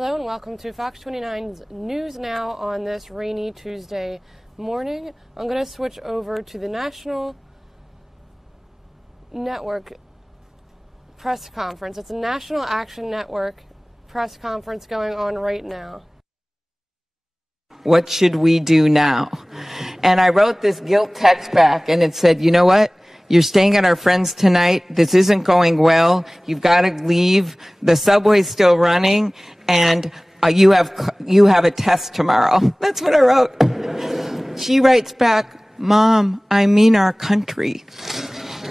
Hello and welcome to Fox 29's News Now on this rainy Tuesday morning. I'm going to switch over to the National Network press conference. It's a National Action Network press conference going on right now. What should we do now? And I wrote this guilt text back, and it said, you know what? You're staying at our friends tonight. This isn't going well. You've got to leave. The subway's still running, and you have a test tomorrow. That's what I wrote. She writes back, Mom, I mean our country.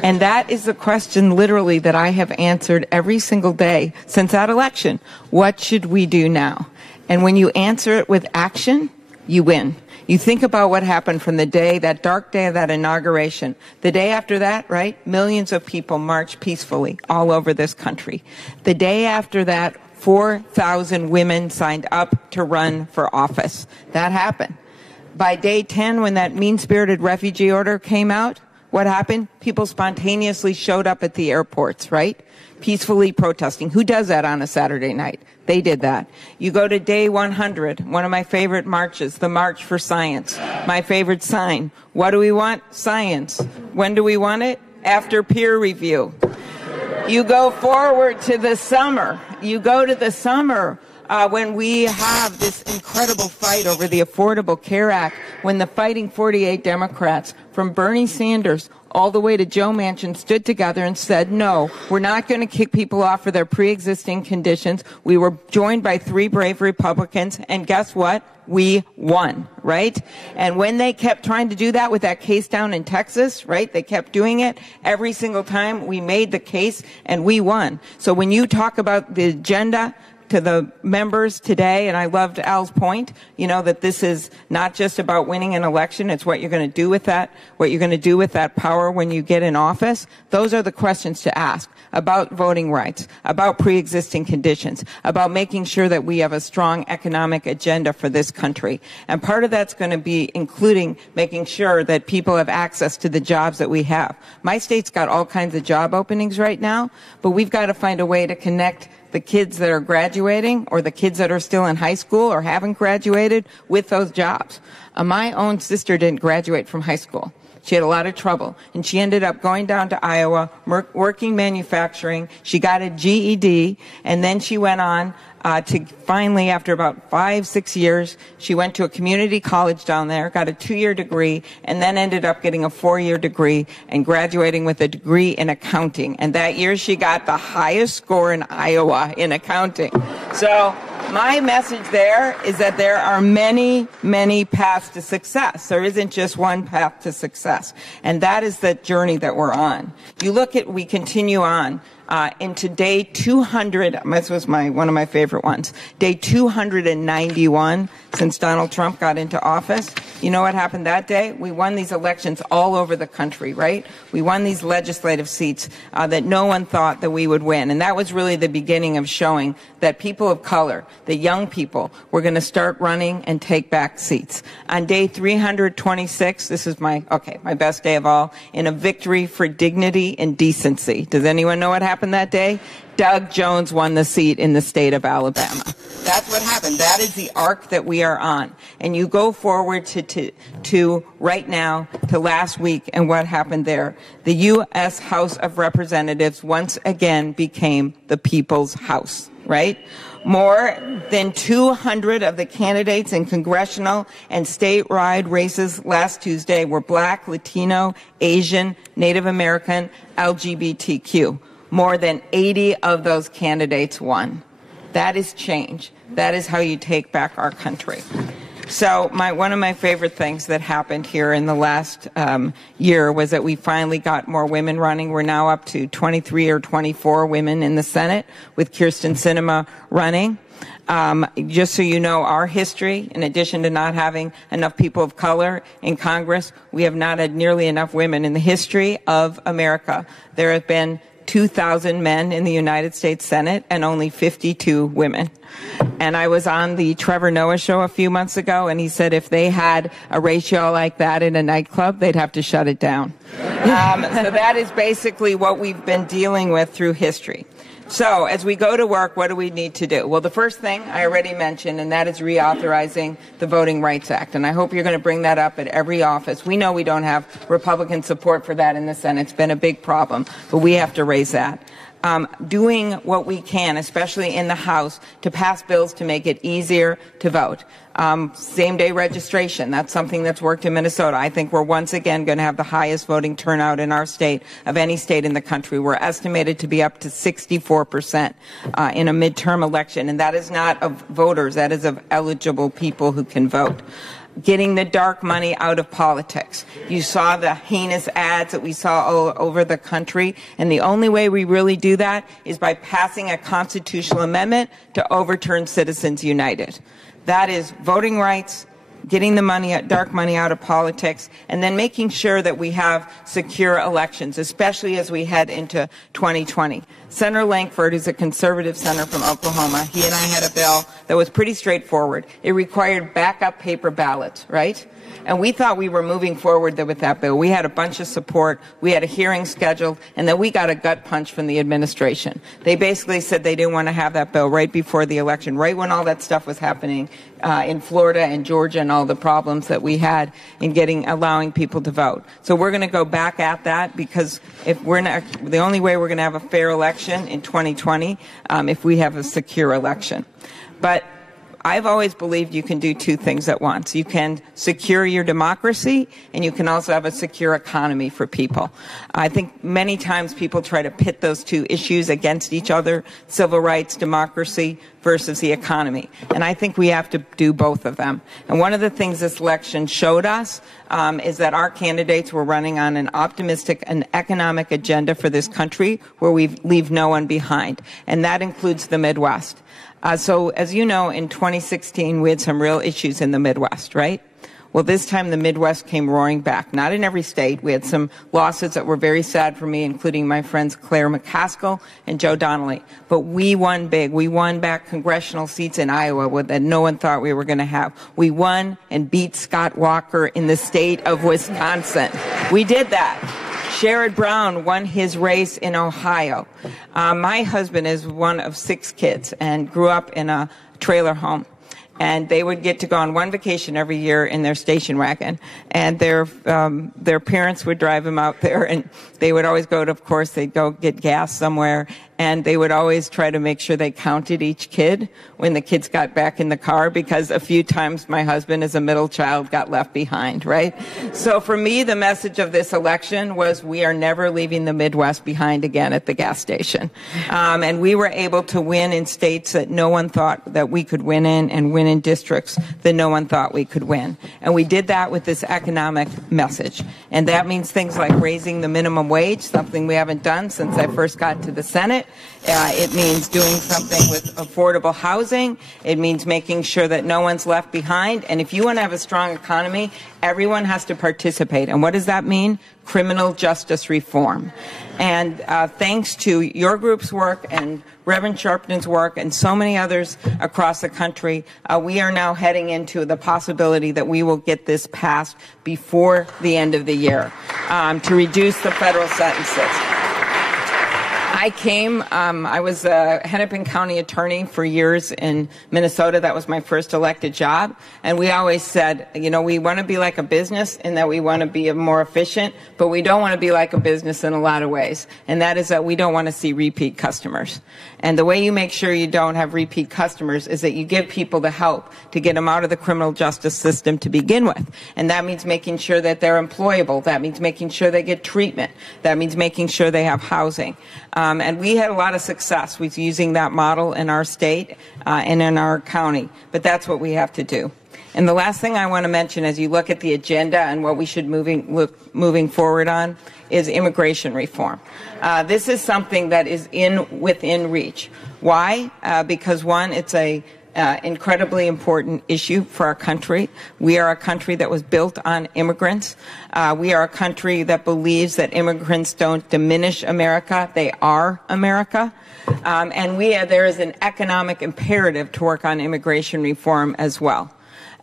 And that is the question literally that I have answered every single day since that election. What should we do now? And when you answer it with action, you win. You think about what happened from the day, that dark day of that inauguration. The day after that, right? Millions of people marched peacefully all over this country. The day after that, 4,000 women signed up to run for office. That happened. By day 10, when that mean-spirited refugee order came out, what happened? People spontaneously showed up at the airports, right? Peacefully protesting. Who does that on a Saturday night? They did that. You go to day 100, one of my favorite marches, the March for Science. My favorite sign. What do we want? Science. When do we want it? After peer review. You go forward to the summer. You go to the summer when we have this incredible fight over the Affordable Care Act, when the Fighting 48 Democrats, from Bernie Sanders all the way to Joe Manchin, stood together and said, no, we're not going to kick people off for their pre-existing conditions. We were joined by 3 brave Republicans, and guess what? We won, right? And when they kept trying to do that with that case down in Texas, right? They kept doing it every single time. We made the case and we won. So when you talk about the agenda to the members today, and I loved Al's point, that this is not just about winning an election, it's what you're going to do with that, what you're going to do with that power when you get in office. Those are the questions to ask about voting rights, about pre-existing conditions, about making sure that we have a strong economic agenda for this country. And part of that's going to be including making sure that people have access to the jobs that we have. My state's got all kinds of job openings right now, but we've got to find a way to connect the kids that are graduating or the kids that are still in high school or haven't graduated with those jobs. My own sister didn't graduate from high school. She had a lot of trouble, and she ended up going down to Iowa, working manufacturing. She got a GED, and then she went on to finally, after about 5-6 years, she went to a community college down there, got a 2-year degree, and then ended up getting a 4-year degree and graduating with a degree in accounting. And that year she got the highest score in Iowa in accounting. So my message there is that there are many, many paths to success. There isn't just one path to success. And that is the journey that we're on. You look at, we continue on. Into day 200, this was one of my favorite ones, day 291 since Donald Trump got into office. You know what happened that day? We won these elections all over the country, right? We won these legislative seats that no one thought that we would win. And that was really the beginning of showing that people of color, the young people, were going to start running and take back seats. On day 326, this is my best day of all, in a victory for dignity and decency. Does anyone know what happened that day? Doug Jones won the seat in the state of Alabama. That's what happened. That is the arc that we are on. And you go forward to right now, to last week, and what happened there. The U.S. House of Representatives once again became the people's house, right? More than 200 of the candidates in congressional and statewide races last Tuesday were Black, Latino, Asian, Native American, LGBTQ. More than 80 of those candidates won. That is change. That is how you take back our country. So one of my favorite things that happened here in the last year was that we finally got more women running. We're now up to 23 or 24 women in the Senate, with Kirsten Sinema running. Just so you know, our history, in addition to not having enough people of color in Congress, we have not had nearly enough women in the history of America. There have been 2,000 men in the United States Senate and only 52 women. And I was on the Trevor Noah show a few months ago, and he said if they had a ratio like that in a nightclub, they'd have to shut it down. So that is basically what we've been dealing with through history. So as we go to work, what do we need to do? Well, the first thing I already mentioned, and that is reauthorizing the Voting Rights Act. And I hope you're going to bring that up at every office. We know we don't have Republican support for that in the Senate. It's been a big problem, but we have to raise that. Doing what we can, especially in the House, to pass bills to make it easier to vote. Same-day registration, that's something that's worked in Minnesota. I think we're once again going to have the highest voting turnout in our state of any state in the country. We're estimated to be up to 64% in a midterm election, and that is not of voters, that is of eligible people who can vote. Getting the dark money out of politics. You saw the heinous ads that we saw all over the country, and the only way we really do that is by passing a constitutional amendment to overturn Citizens United. That is voting rights, getting the money, dark money out of politics, and then making sure that we have secure elections, especially as we head into 2020. Senator Lankford is a conservative senator from Oklahoma. He and I had a bill that was pretty straightforward. It required backup paper ballots, right? And we thought we were moving forward with that bill. We had a bunch of support. We had a hearing scheduled, and then we got a gut punch from the administration. They basically said they didn't want to have that bill right before the election, right when all that stuff was happening in Florida and Georgia and all the problems that we had in allowing people to vote. So we're going to go back at that, because if we're not, the only way we're going to have a fair election in 2020 if we have a secure election. But I've always believed you can do two things at once. You can secure your democracy, and you can also have a secure economy for people. I think many times people try to pit those two issues against each other, civil rights, democracy versus the economy. And I think we have to do both of them. And one of the things this election showed us is that our candidates were running on an optimistic and economic agenda for this country where we leave no one behind. And that includes the Midwest. So as you know, in 2016, we had some real issues in the Midwest, right? Well, this time the Midwest came roaring back. Not in every state. We had some losses that were very sad for me, including my friends Claire McCaskill and Joe Donnelly. But we won big. We won back congressional seats in Iowa that no one thought we were going to have. We won and beat Scott Walker in the state of Wisconsin. We did that. Sherrod Brown won his race in Ohio. My husband is one of 6 kids and grew up in a trailer home. And they would get to go on one vacation every year in their station wagon. And their parents would drive them out there, and they would always go to, of course, they'd go get gas somewhere. And they would always try to make sure they counted each kid when the kids got back in the car, because a few times my husband, as a middle child, got left behind, right? So for me, the message of this election was we are never leaving the Midwest behind again at the gas station. And we were able to win in states that no one thought that we could win in, and win in districts that no one thought we could win. And we did that with this economic message. And that means things like raising the minimum wage, something we haven't done since I first got to the Senate. It means doing something with affordable housing. It means making sure that no one's left behind. And if you want to have a strong economy, everyone has to participate. And what does that mean? Criminal justice reform. And thanks to your group's work and Reverend Sharpton's work and so many others across the country, we are now heading into the possibility that we will get this passed before the end of the year to reduce the federal sentences. I was a Hennepin County attorney for years in Minnesota. That was my first elected job. And we always said, you know, we want to be like a business in that we want to be more efficient, but we don't want to be like a business in a lot of ways. And that is that we don't want to see repeat customers. And the way you make sure you don't have repeat customers is that you give people the help to get them out of the criminal justice system to begin with. And that means making sure that they're employable. That means making sure they get treatment. That means making sure they have housing. And we had a lot of success with using that model in our state and in our county. But that's what we have to do. And the last thing I want to mention as you look at the agenda and what we should moving forward on is immigration reform. This is something that is within reach. Why? Because one, it's a incredibly important issue for our country. We are a country that was built on immigrants. We are a country that believes that immigrants don't diminish America. They are America. And there is an economic imperative to work on immigration reform as well.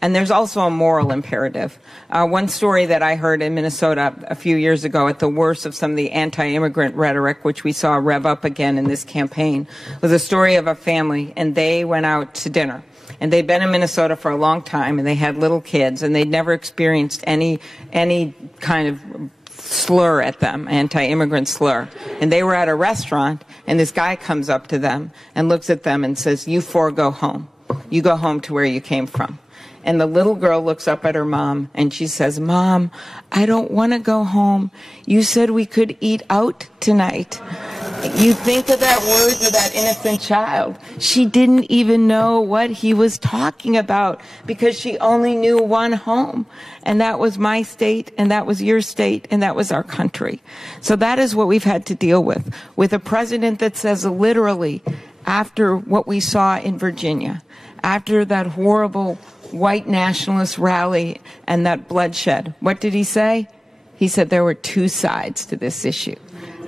And there's also a moral imperative. One story that I heard in Minnesota a few years ago at the worst of some of the anti-immigrant rhetoric, which we saw rev up again in this campaign, was a story of a family, and they went out to dinner. And they'd been in Minnesota for a long time, and they had little kids, and they'd never experienced any kind of slur at them, anti-immigrant slur. And they were at a restaurant, and this guy comes up to them and looks at them and says, "You four go home. You go home to where you came from." And the little girl looks up at her mom, and she says, "Mom, I don't want to go home. You said we could eat out tonight." You think of that words of that innocent child. She didn't even know what he was talking about because she only knew one home. And that was my state, and that was your state, and that was our country. So that is what we've had to deal with a president that says literally, after what we saw in Virginia, after that horrible white nationalist rally and that bloodshed, what did he say? He said there were two sides to this issue.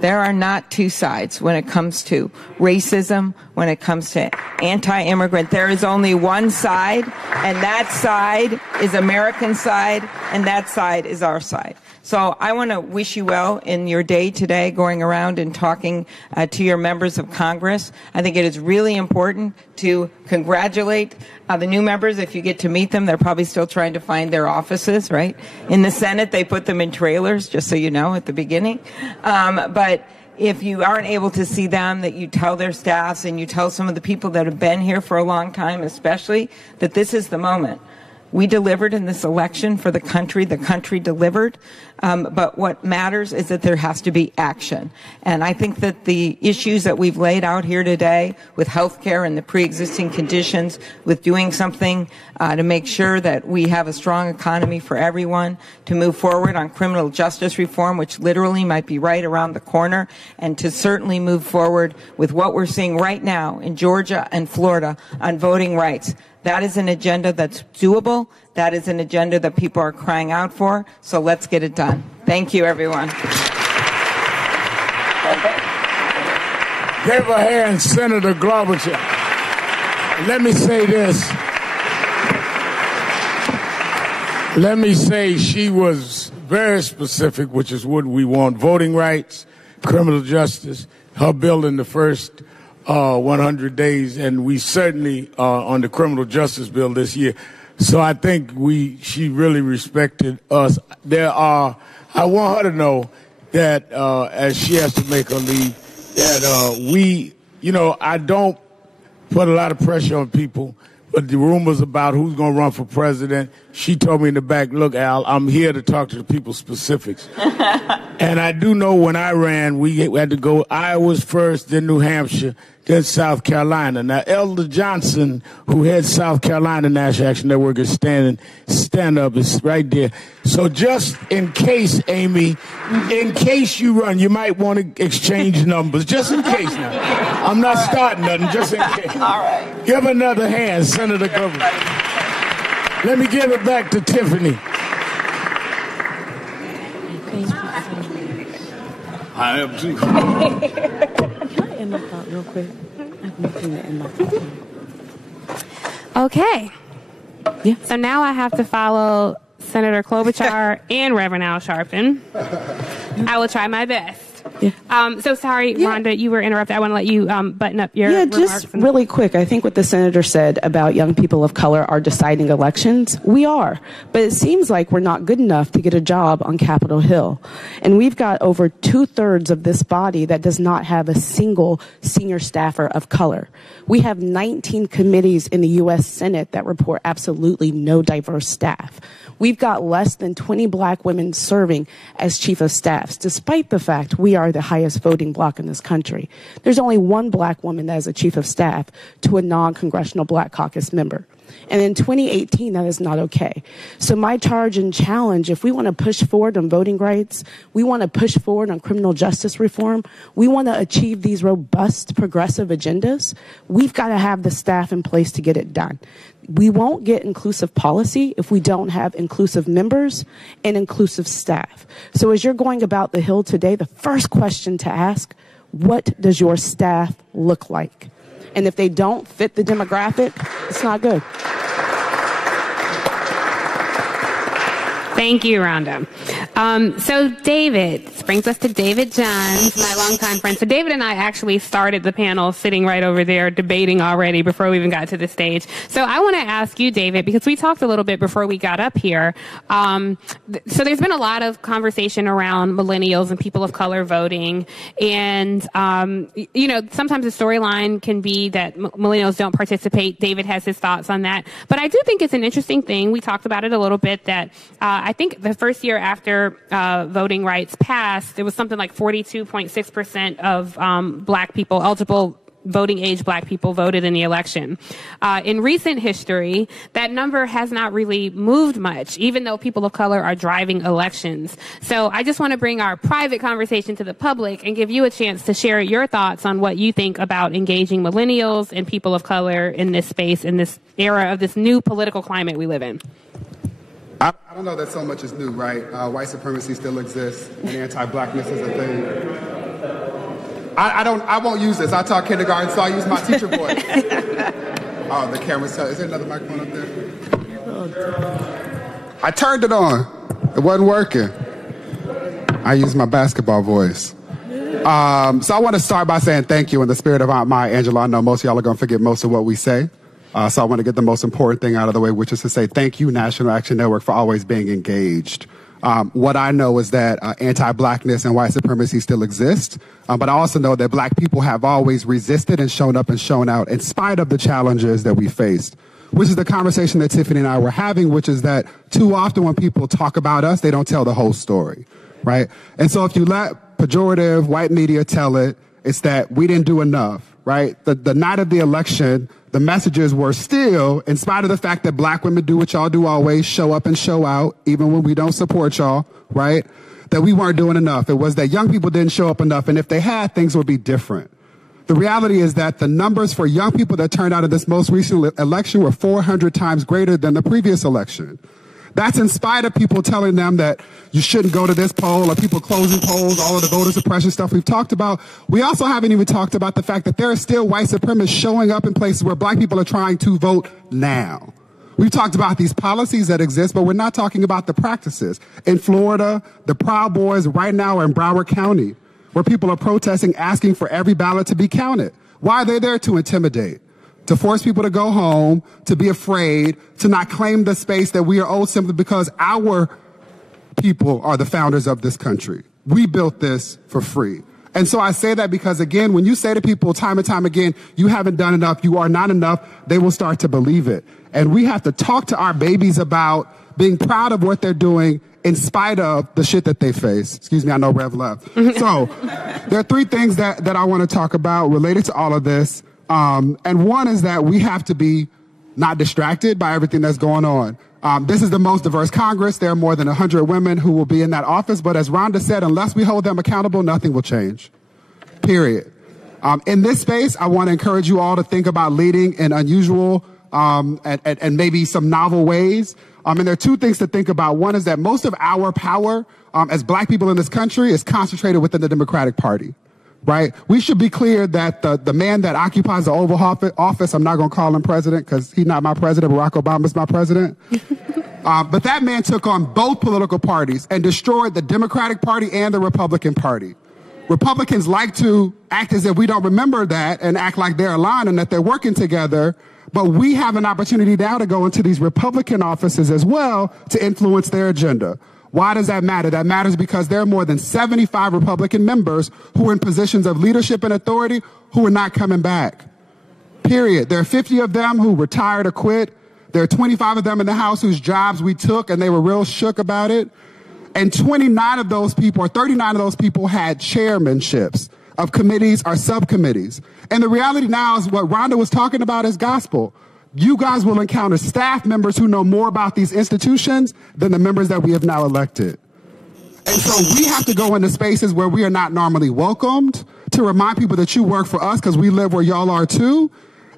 There are not two sides when it comes to racism, when it comes to anti-immigrant. There is only one side, and that side is American side, and that side is our side. So I want to wish you well in your day today, going around and talking to your members of Congress. I think it is really important to congratulate the new members. If you get to meet them, they're probably still trying to find their offices, right? In the Senate, they put them in trailers, just so you know, at the beginning. But if you aren't able to see them, that you tell their staffs and you tell some of the people that have been here for a long time, especially, that this is the moment. We delivered in this election for the country delivered, but what matters is that there has to be action. And I think that the issues that we've laid out here today with health care and the pre-existing conditions, with doing something to make sure that we have a strong economy for everyone, to move forward on criminal justice reform, which literally might be right around the corner, and to certainly move forward with what we're seeing right now in Georgia and Florida on voting rights. That is an agenda that's doable. That is an agenda that people are crying out for. So let's get it done. Thank you, everyone. Give a hand, Senator Globuchar. Let me say this. Let me say she was very specific, which is what we want. Voting rights, criminal justice, her bill in the first 100 days, and we certainly on the criminal justice bill this year. So I think she really respected us. I want her to know that as she has to make her leave, that I don't put a lot of pressure on people, but the rumors about who's going to run for president, she told me in the back, "Look, Al, I'm here to talk to the people specifics." And I do know when I ran, we had to go Iowa first, then New Hampshire, then South Carolina. Now, Elder Johnson, who heads South Carolina National Action Network, is stand up, is right there. So just in case, Amy, in case you run, you might want to exchange numbers, just in case now. I'm not starting nothing, just in case. All right. Give another hand, Senator Governor. Let me give it back to Tiffany. I am too. Can I end my thought real quick? I have nothing to end my thought. Okay. Yeah. So now I have to follow Senator Klobuchar and Reverend Al Sharpton. I will try my best. Yeah. So sorry, Rhonda, you were interrupted. I want to let you button up your remarks. Just really quick. I think what the senator said about young people of color are deciding elections. We are. But it seems like we're not good enough to get a job on Capitol Hill. And we've got over 2/3 of this body that does not have a single senior staffer of color. We have 19 committees in the U.S. Senate that report absolutely no diverse staff. We've got less than 20 black women serving as chief of staffs, despite the fact we are the highest voting bloc in this country. There's only one black woman that is a chief of staff to a non-congressional Black Caucus member. And in 2018, that is not okay. So my charge and challenge, if we want to push forward on voting rights, we want to push forward on criminal justice reform, we want to achieve these robust progressive agendas, we've got to have the staff in place to get it done. We won't get inclusive policy if we don't have inclusive members and inclusive staff. So as you're going about the Hill today, the first question to ask, what does your staff look like? And if they don't fit the demographic, it's not good. Thank you, Rhonda. So David, this brings us to David Johns, my longtime friend. So David and I actually started the panel sitting right over there debating already before we even got to the stage. So I want to ask you, David, because we talked a little bit before we got up here. So there's been a lot of conversation around millennials and people of color voting. And, sometimes the storyline can be that millennials don't participate. David has his thoughts on that. But I do think it's an interesting thing. We talked about it a little bit that I think the first year after voting rights passed, there was something like 42.6% of black people, eligible voting age black people, voted in the election. In recent history, that number has not really moved much, even though people of color are driving elections. So I just want to bring our private conversation to the public and give you a chance to share your thoughts on what you think about engaging millennials and people of color in this space, in this era of this new political climate we live in. I don't know that so much is new, right? White supremacy still exists, and anti-blackness is a thing. I won't use this. I taught kindergarten, so I use my teacher voice. Oh, the camera's is there another microphone up there? I turned it on. It wasn't working. I used my basketball voice. So I want to start by saying thank you in the spirit of Aunt Maya Angelou. I know most of y'all are going to forget most of what we say. So I want to get the most important thing out of the way, which is to say thank you, National Action Network, for always being engaged. What I know is that anti-blackness and white supremacy still exist, but I also know that black people have always resisted and shown up and shown out in spite of the challenges that we faced, which is the conversation that Tiffany and I were having, which is that too often when people talk about us, they don't tell the whole story, right? And so if you let pejorative white media tell it, it's that we didn't do enough, right? The night of the election, the messages were still, in spite of the fact that black women do what y'all do always, show up and show out, even when we don't support y'all, right? That we weren't doing enough. It was that young people didn't show up enough, and if they had, things would be different. The reality is that the numbers for young people that turned out in this most recent election were 400 times greater than the previous election. That's in spite of people telling them that you shouldn't go to this poll, or people closing polls, all of the voter suppression stuff we've talked about. We also haven't even talked about the fact that there are still white supremacists showing up in places where black people are trying to vote now. We've talked about these policies that exist, but we're not talking about the practices. In Florida, the Proud Boys right now are in Broward County, where people are protesting, asking for every ballot to be counted. Why are they there? To intimidate, to force people to go home, to be afraid, to not claim the space that we are owed simply because our people are the founders of this country. We built this for free. And so I say that because, again, when you say to people time and time again, you haven't done enough, you are not enough, they will start to believe it. And we have to talk to our babies about being proud of what they're doing in spite of the shit that they face. Excuse me, I know Rev left. So there are three things that I want to talk about related to all of this. And one is that we have to be not distracted by everything that's going on. This is the most diverse Congress. There are more than 100 women who will be in that office. But as Rhonda said, unless we hold them accountable, nothing will change. Period. In this space, I want to encourage you all to think about leading in unusual and maybe some novel ways. And there are two things to think about. One is that most of our power as black people in this country is concentrated within the Democratic Party. Right? We should be clear that the man that occupies the Oval Office, I'm not going to call him president because he's not my president. Barack Obama's my president. But that man took on both political parties and destroyed the Democratic Party and the Republican Party. Republicans like to act as if we don't remember that and act like they're aligned and that they're working together. But we have an opportunity now to go into these Republican offices as well to influence their agenda. Why does that matter? That matters because there are more than 75 Republican members who are in positions of leadership and authority who are not coming back. Period. There are 50 of them who retired or quit. There are 25 of them in the House whose jobs we took and they were real shook about it. And 29 of those people, or 39 of those people, had chairmanships of committees or subcommittees. And the reality now is what Rhonda was talking about is gospel. You guys will encounter staff members who know more about these institutions than the members that we have now elected. And so we have to go into spaces where we are not normally welcomed to remind people that you work for us because we live where y'all are too,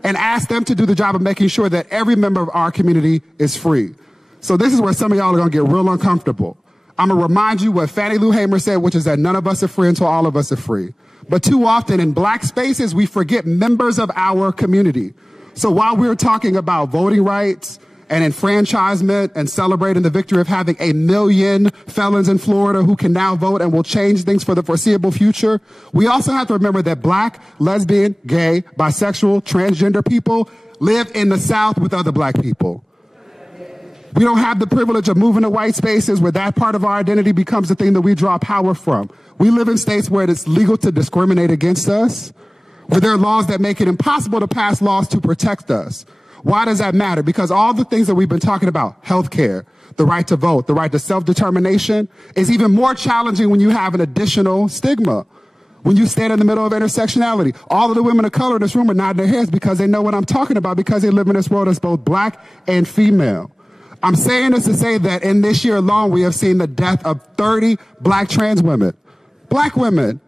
and ask them to do the job of making sure that every member of our community is free. So this is where some of y'all are going to get real uncomfortable. I'm going to remind you what Fannie Lou Hamer said, which is that none of us are free until all of us are free. But too often in black spaces, we forget members of our community. So while we're talking about voting rights and enfranchisement and celebrating the victory of having 1 million felons in Florida who can now vote and will change things for the foreseeable future, we also have to remember that black, lesbian, gay, bisexual, transgender people live in the South with other black people. We don't have the privilege of moving to white spaces where that part of our identity becomes the thing that we draw power from. We live in states where it's legal to discriminate against us, where there are laws that make it impossible to pass laws to protect us. Why does that matter? Because all the things that we've been talking about, healthcare, the right to vote, the right to self-determination, is even more challenging when you have an additional stigma. When you stand in the middle of intersectionality, all of the women of color in this room are nodding their heads because they know what I'm talking about, because they live in this world that's both black and female. I'm saying this to say that in this year alone, we have seen the death of 30 black trans women. Black women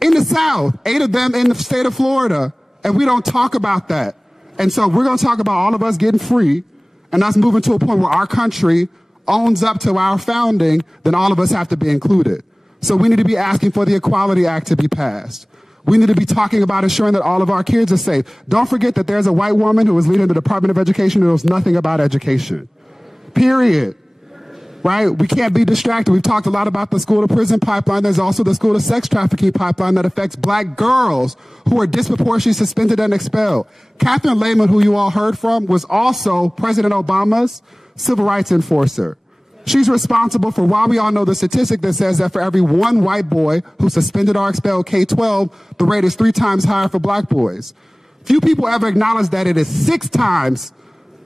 in the South, 8 of them in the state of Florida, and we don't talk about that. And so we're going to talk about all of us getting free and us moving to a point where our country owns up to our founding, then all of us have to be included. So we need to be asking for the Equality Act to be passed. We need to be talking about ensuring that all of our kids are safe. Don't forget that there's a white woman who is leading the Department of Education who knows nothing about education. Period. Right? We can't be distracted. We've talked a lot about the school to prison pipeline. There's also the school to sex trafficking pipeline that affects black girls who are disproportionately suspended and expelled. Catherine Lehman, who you all heard from, was also President Obama's civil rights enforcer. She's responsible for why we all know the statistic that says that for every one white boy who suspended or expelled K-12, the rate is 3 times higher for black boys. Few people ever acknowledge that it is 6 times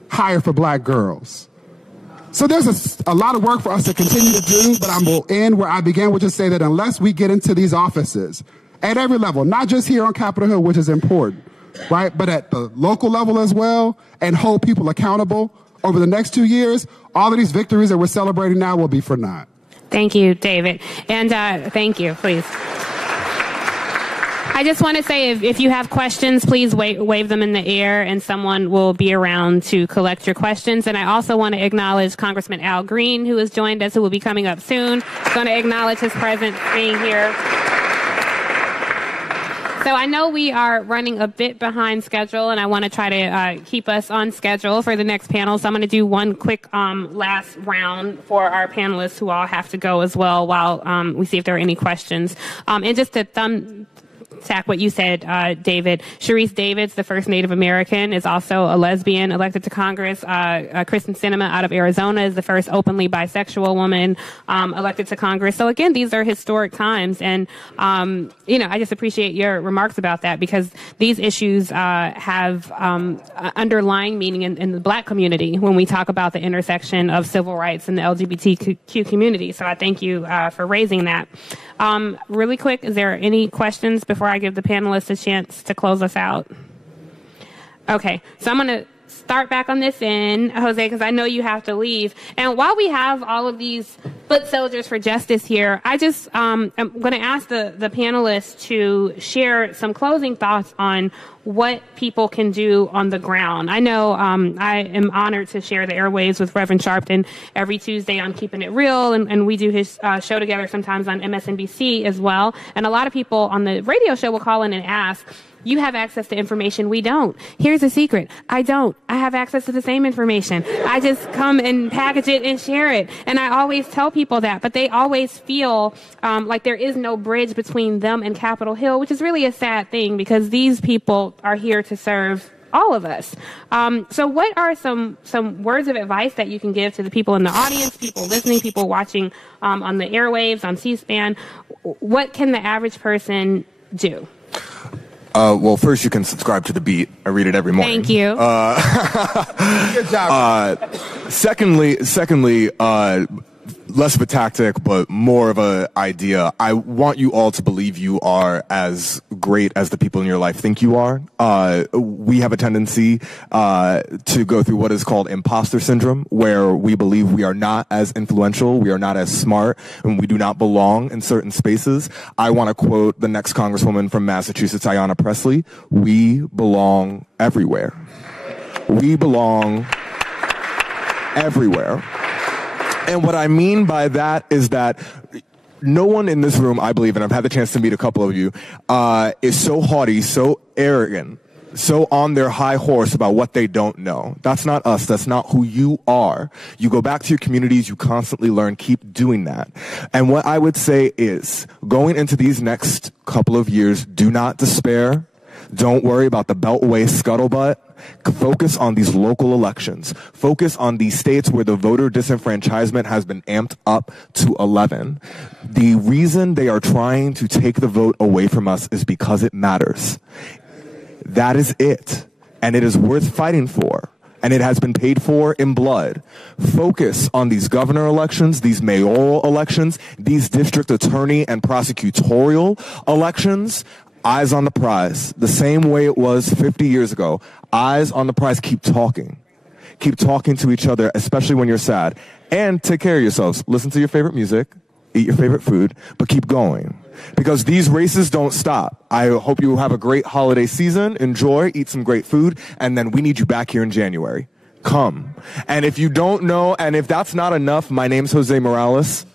higher for black girls. So there's a lot of work for us to continue to do, but I will end where I began, which is say that unless we get into these offices at every level, not just here on Capitol Hill, which is important, right, but at the local level as well, and hold people accountable over the next 2 years, all of these victories that we're celebrating now will be for naught. Thank you, David. And thank you, please. I just want to say, if you have questions, please wave them in the air, and someone will be around to collect your questions. And I also want to acknowledge Congressman Al Green, who has joined us, who will be coming up soon. Going to acknowledge his presence being here. So I know we are running a bit behind schedule, and I want to try to keep us on schedule for the next panel. So I'm going to do one quick last round for our panelists who all have to go as well while we see if there are any questions. And just to thumbtack what you said, David, Sharice Davids, the first Native American, is also a lesbian elected to Congress. Kristen Sinema out of Arizona is the first openly bisexual woman elected to Congress. So again, these are historic times, and I just appreciate your remarks about that, because these issues have underlying meaning in the Black community when we talk about the intersection of civil rights and the LGBTQ community. So I thank you for raising that. Really quick, is there any questions before I give the panelists a chance to close us out? Okay, so I'm going to start back on this end, Jose, because I know you have to leave. And while we have all of these foot soldiers for justice here, I just am going to ask the panelists to share some closing thoughts on what people can do on the ground. I know I am honored to share the airwaves with Reverend Sharpton every Tuesday on Keeping It Real, and we do his show together sometimes on MSNBC as well. And a lot of people on the radio show will call in and ask, you have access to information we don't. Here's the secret. I don't. I have access to the same information. I just come and package it and share it. And I always tell people that, but they always feel like there is no bridge between them and Capitol Hill, which is really a sad thing, because these people are here to serve all of us. So what are some words of advice that you can give to the people in the audience, people listening, people watching on the airwaves, on C-SPAN? What can the average person do? Well, first you can subscribe to The Beat. I read it every morning. Thank you. Good job. Secondly, less of a tactic, but more of an idea. I want you all to believe you are as great as the people in your life think you are. We have a tendency to go through what is called imposter syndrome, where we believe we are not as influential, we are not as smart, and we do not belong in certain spaces. I want to quote the next Congresswoman from Massachusetts, Ayanna Pressley: "We belong everywhere. We belong everywhere." And what I mean by that is that no one in this room, I believe, and I've had the chance to meet a couple of you, is so haughty, so arrogant so on their high horse about what they don't know. That's not us. That's not who you are. You go back to your communities. You constantly learn. Keep doing that. And what I would say is, going into these next couple of years, do not despair. Don't worry about the Beltway scuttlebutt. Focus on these local elections. Focus on these states where the voter disenfranchisement has been amped up to 11. The reason they are trying to take the vote away from us is because it matters. That is it. And it is worth fighting for. And it has been paid for in blood. Focus on these governor elections, these mayoral elections, these district attorney and prosecutorial elections. Eyes on the prize, the same way it was 50 years ago. Eyes on the prize. Keep talking. Keep talking to each other, especially when you're sad. And take care of yourselves. Listen to your favorite music. Eat your favorite food. But keep going. Because these races don't stop. I hope you have a great holiday season. Enjoy. Eat some great food. And then we need you back here in January. Come. And if you don't know, and if that's not enough, my name's Jose Morales.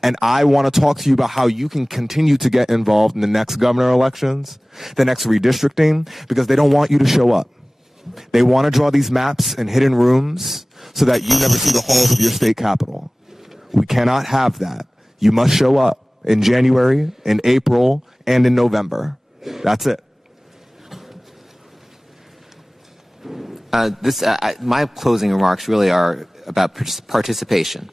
And I want to talk to you about how you can continue to get involved in the next governor elections, the next redistricting, because they don't want you to show up. They want to draw these maps in hidden rooms so that you never see the halls of your state capital. We cannot have that. You must show up in January, in April, and in November. That's it. My closing remarks really are about participation.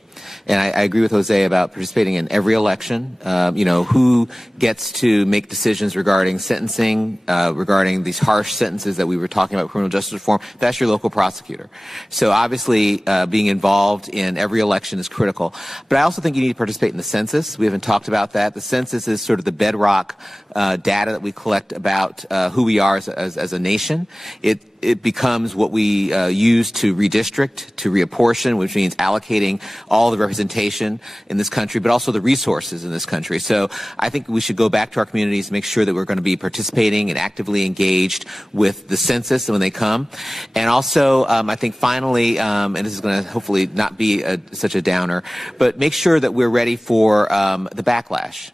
And I agree with Jose about participating in every election. Who gets to make decisions regarding sentencing, regarding these harsh sentences that we were talking about, criminal justice reform. That's your local prosecutor. So obviously, being involved in every election is critical. But I also think you need to participate in the census. We haven't talked about that. The census is sort of the bedrock data that we collect about who we are as a nation. It becomes what we use to redistrict, to reapportion, which means allocating all the representation in this country, but also the resources in this country. So I think we should go back to our communities, make sure that we're going to be participating and actively engaged with the census when they come. And also, I think finally, and this is going to hopefully not be such a downer, but make sure that we're ready for the backlash.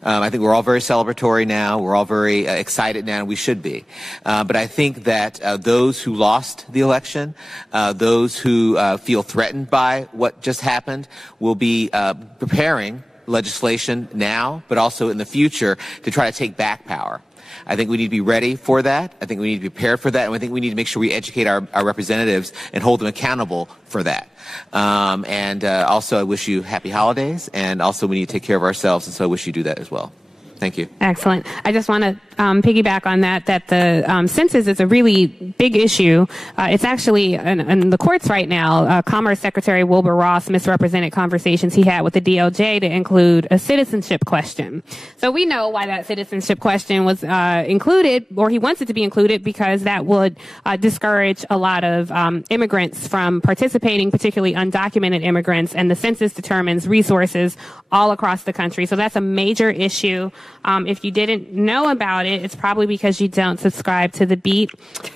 I think we're all very celebratory now. We're all very excited now, and we should be. But I think that those who lost the election, those who feel threatened by what just happened, will be preparing legislation now, but also in the future to try to take back power. I think we need to be ready for that. I think we need to be prepared for that. And I think we need to make sure we educate our representatives and hold them accountable for that. Also, I wish you happy holidays. And also, we need to take care of ourselves. And so I wish you do that as well. Thank you. Excellent. I just want to piggyback on that the census is a really big issue. It's actually in the courts right now. Commerce Secretary Wilbur Ross misrepresented conversations he had with the DOJ to include a citizenship question. So we know why that citizenship question was included, or he wants it to be included, because that would discourage a lot of immigrants from participating, particularly undocumented immigrants, and the census determines resources all across the country. So that's a major issue. If you didn't know about it, it's probably because you don't subscribe to The Beat.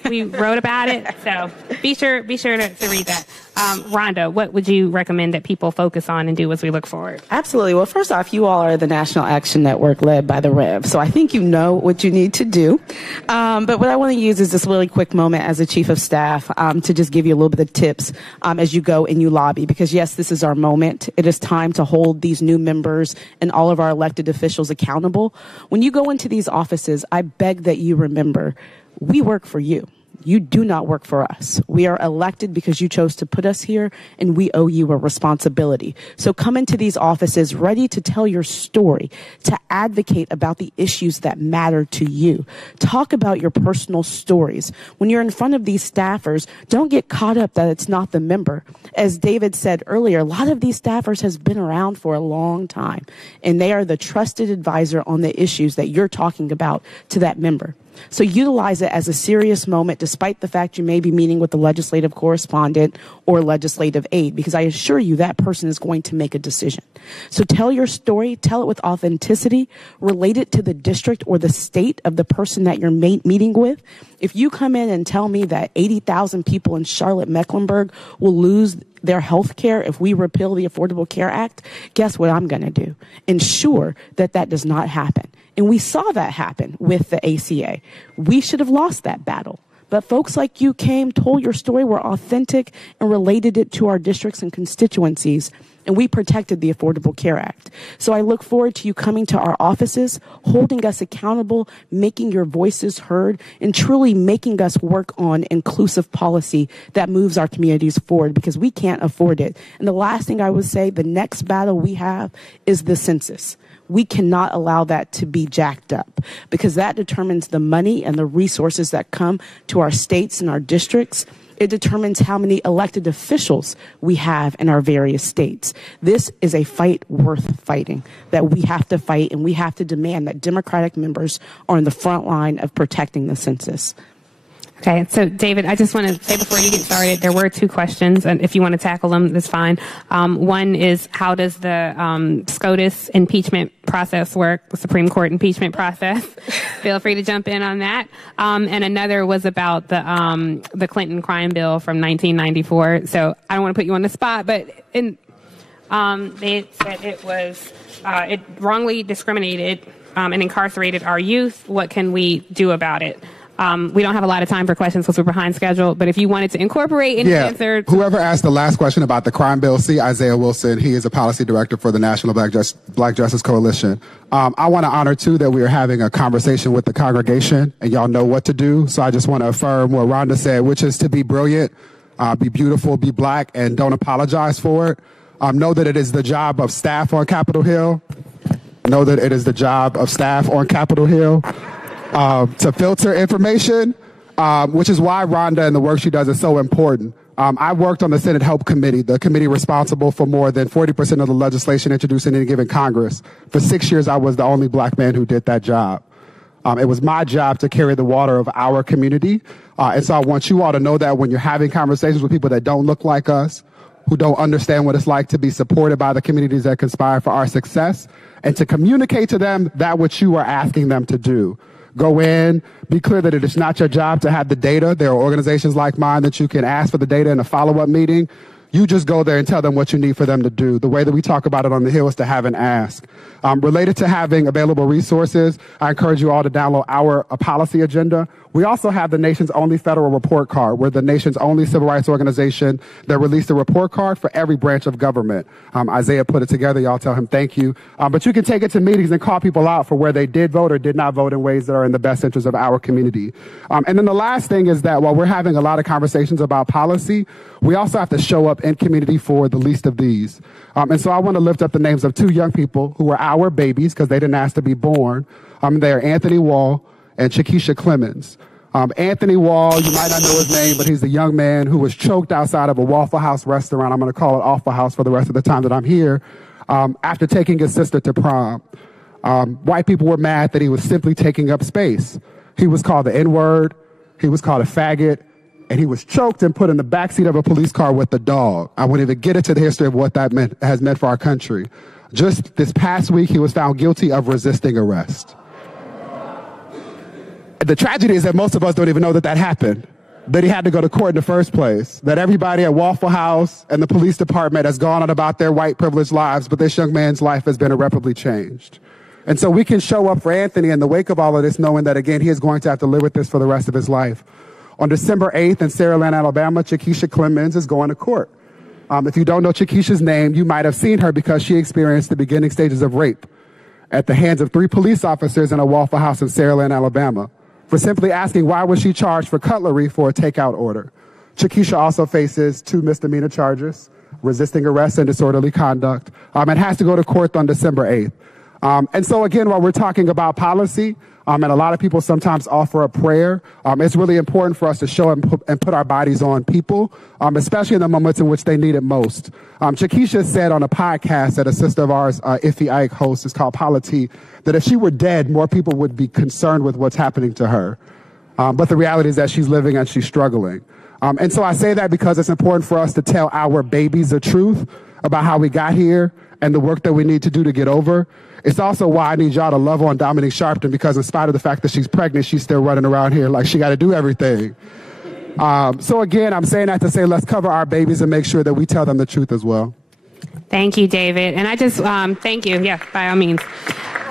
We wrote about it, so be sure to read that. Rhonda, what would you recommend that people focus on and do as we look forward? Absolutely. Well, first off, you all are the National Action Network led by the Rev, so I think you know what you need to do. But what I want to use is this really quick moment as a chief of staff to just give you a little bit of tips as you go and you lobby, because yes, this is our moment. It is time to hold these new members and all of our elected officials accountable. When you go into these offices, I beg that you remember, we work for you. You do not work for us. We are elected because you chose to put us here, and we owe you a responsibility. So come into these offices ready to tell your story, to advocate about the issues that matter to you. Talk about your personal stories. When you're in front of these staffers, don't get caught up that it's not the member. As David said earlier, a lot of these staffers has been around for a long time, and they are the trusted advisor on the issues that you're talking about to that member. So utilize it as a serious moment, despite the fact you may be meeting with the legislative correspondent or legislative aide, because I assure you that person is going to make a decision. So tell your story, tell it with authenticity, relate it to the district or the state of the person that you're meeting with. If you come in and tell me that 80,000 people in Charlotte, Mecklenburg will lose their health care if we repeal the Affordable Care Act, guess what I'm going to do? Ensure that that does not happen. And we saw that happen with the ACA. We should have lost that battle. But folks like you came, told your story, were authentic, and related it to our districts and constituencies. And we protected the Affordable Care Act. So I look forward to you coming to our offices, holding us accountable, making your voices heard, and truly making us work on inclusive policy that moves our communities forward, because we can't afford it. And the last thing I would say, the next battle we have is the census. We cannot allow that to be jacked up, because that determines the money and the resources that come to our states and our districts. It determines how many elected officials we have in our various states. This is a fight worth fighting, that we have to fight, and we have to demand that Democratic members are in the front line of protecting the census. Okay, so David, I just want to say before you get started, there were two questions, and if you want to tackle them, that's fine. One is, how does the SCOTUS impeachment process work, the Supreme Court impeachment process? Feel free to jump in on that. And another was about the Clinton crime bill from 1994. So I don't want to put you on the spot, but they said it wrongly discriminated and incarcerated our youth. What can we do about it? We don't have a lot of time for questions because we're behind schedule, but if you wanted to incorporate any answer. Whoever asked the last question about the crime bill, see Isaiah Wilson. He is a policy director for the National Black Justice Coalition. I want to honor, too, that we are having a conversation with the congregation, and y'all know what to do. So I just want to affirm what Rhonda said, which is to be brilliant, be beautiful, be black, and don't apologize for it. Know that it is the job of staff on Capitol Hill. Know that it is the job of staff on Capitol Hill to filter information, which is why Rhonda and the work she does is so important. I worked on the Senate Help Committee, the committee responsible for more than 40% of the legislation introduced in any given Congress. For 6 years, I was the only black man who did that job. It was my job to carry the water of our community. And so I want you all to know that when you're having conversations with people that don't look like us, who don't understand what it's like to be supported by the communities that conspire for our success, and to communicate to them that which you are asking them to do. Go in, be clear that it is not your job to have the data. There are organizations like mine that you can ask for the data in a follow-up meeting. You just go there and tell them what you need for them to do. The way that we talk about it on the Hill is to have an ask. Related to having available resources, I encourage you all to download our policy agenda. We also have the nation's only federal report card. We're the nation's only civil rights organization that released a report card for every branch of government. Isaiah put it together. Y'all tell him thank you. But you can take it to meetings and call people out for where they did vote or did not vote in ways that are in the best interest of our community. And then the last thing is that while we're having a lot of conversations about policy, we also have to show up in community for the least of these. And so I want to lift up the names of two young people who were our babies because they didn't ask to be born. They're Anthony Wall and Chiquisha Clemens. Anthony Wall, you might not know his name, but he's the young man who was choked outside of a Waffle House restaurant. I'm going to call it Awful House for the rest of the time that I'm here, after taking his sister to prom. White people were mad that he was simply taking up space. He was called the N-word, he was called a faggot, and he was choked and put in the backseat of a police car with a dog. I won't even get into the history of what that has meant for our country. Just this past week, he was found guilty of resisting arrest. The tragedy is that most of us don't even know that happened, that he had to go to court in the first place, that everybody at Waffle House and the police department has gone on about their white privileged lives, but this young man's life has been irreparably changed. And so we can show up for Anthony in the wake of all of this, knowing that, again, he is going to have to live with this for the rest of his life. On December 8th in Saraland, Alabama, Chiquisha Clemens is going to court. If you don't know Chiquisha's name, you might have seen her because she experienced the beginning stages of rape at the hands of 3 police officers in a Waffle House in Saraland, Alabama, for simply asking why was she charged for cutlery for a takeout order. Chiquisha also faces 2 misdemeanor charges, resisting arrest and disorderly conduct, and has to go to court on December 8th. And so again, while we're talking about policy, and a lot of people sometimes offer a prayer, it's really important for us to show and put our bodies on people, especially in the moments in which they need it most. Chiquisha said on a podcast that a sister of ours, Iffy Ike, hosts, is called Polity, that if she were dead, more people would be concerned with what's happening to her. But the reality is that she's living and she's struggling. And so I say that because it's important for us to tell our babies the truth about how we got here and the work that we need to do to get over. It's also why I need y'all to love on Dominique Sharpton, because in spite of the fact that she's pregnant, she's still running around here like she got to do everything. So again, I'm saying that to say let's cover our babies and make sure that we tell them the truth as well. Thank you, David. And I just, thank you. Yeah, by all means.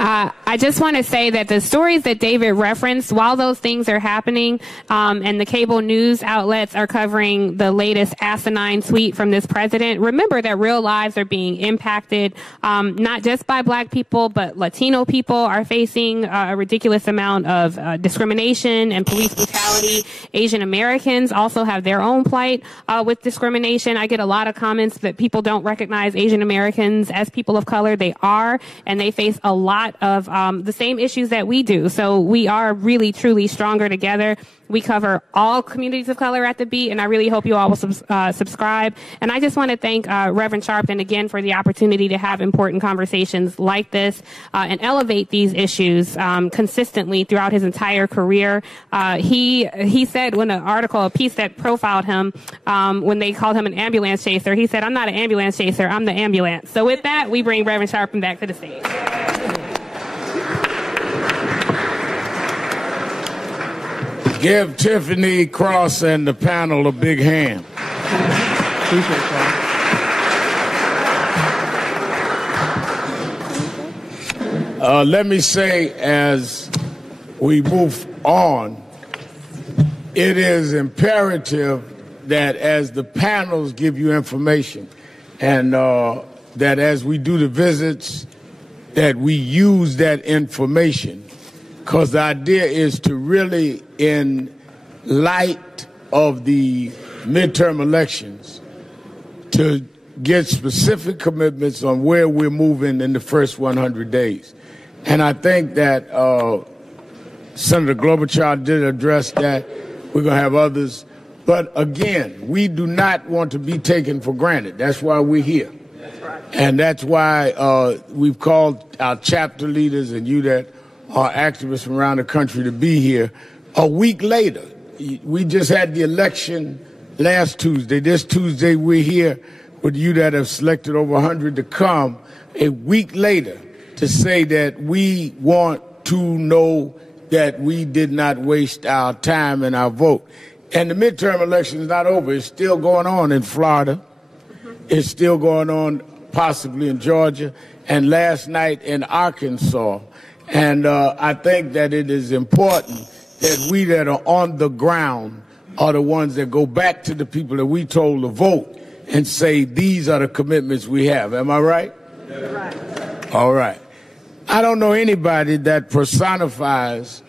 I just want to say that the stories that David referenced, while those things are happening, and the cable news outlets are covering the latest asinine tweet from this president, remember that real lives are being impacted, not just by black people, but Latino people are facing a ridiculous amount of discrimination and police brutality. Asian Americans also have their own plight with discrimination. I get a lot of comments that people don't recognize Asian Americans as people of color. They are, and they face a lot of the same issues that we do. So we are really, truly stronger together. We cover all communities of color at The Beat, and I really hope you all will subscribe. And I just want to thank Reverend Sharpton again for the opportunity to have important conversations like this and elevate these issues consistently throughout his entire career. He said when an article, a piece that profiled him, when they called him an ambulance chaser, he said, "I'm not an ambulance chaser, I'm the ambulance." So with that, we bring Reverend Sharpton back to the stage. Give Tiffany Cross and the panel a big hand. Let me say, as we move on, it is imperative that as the panels give you information and that as we do the visits, that we use that information. Because the idea is to really, in light of the midterm elections, to get specific commitments on where we're moving in the first 100 days. And I think that Senator Klobuchar did address that. We're going to have others. But again, we do not want to be taken for granted. That's why we're here. That's right. And that's why we've called our chapter leaders and you that are activists from around the country to be here. A week later, we just had the election last Tuesday. This Tuesday, we're here with you that have selected over 100 to come a week later to say that we want to know that we did not waste our time and our vote. And the midterm election is not over. It's still going on in Florida. It's still going on possibly in Georgia, and last night in Arkansas. And I think that it is important that we that are on the ground are the ones that go back to the people that we told to vote and say, these are the commitments we have. Am I right? That's right. All right. I don't know anybody that personifies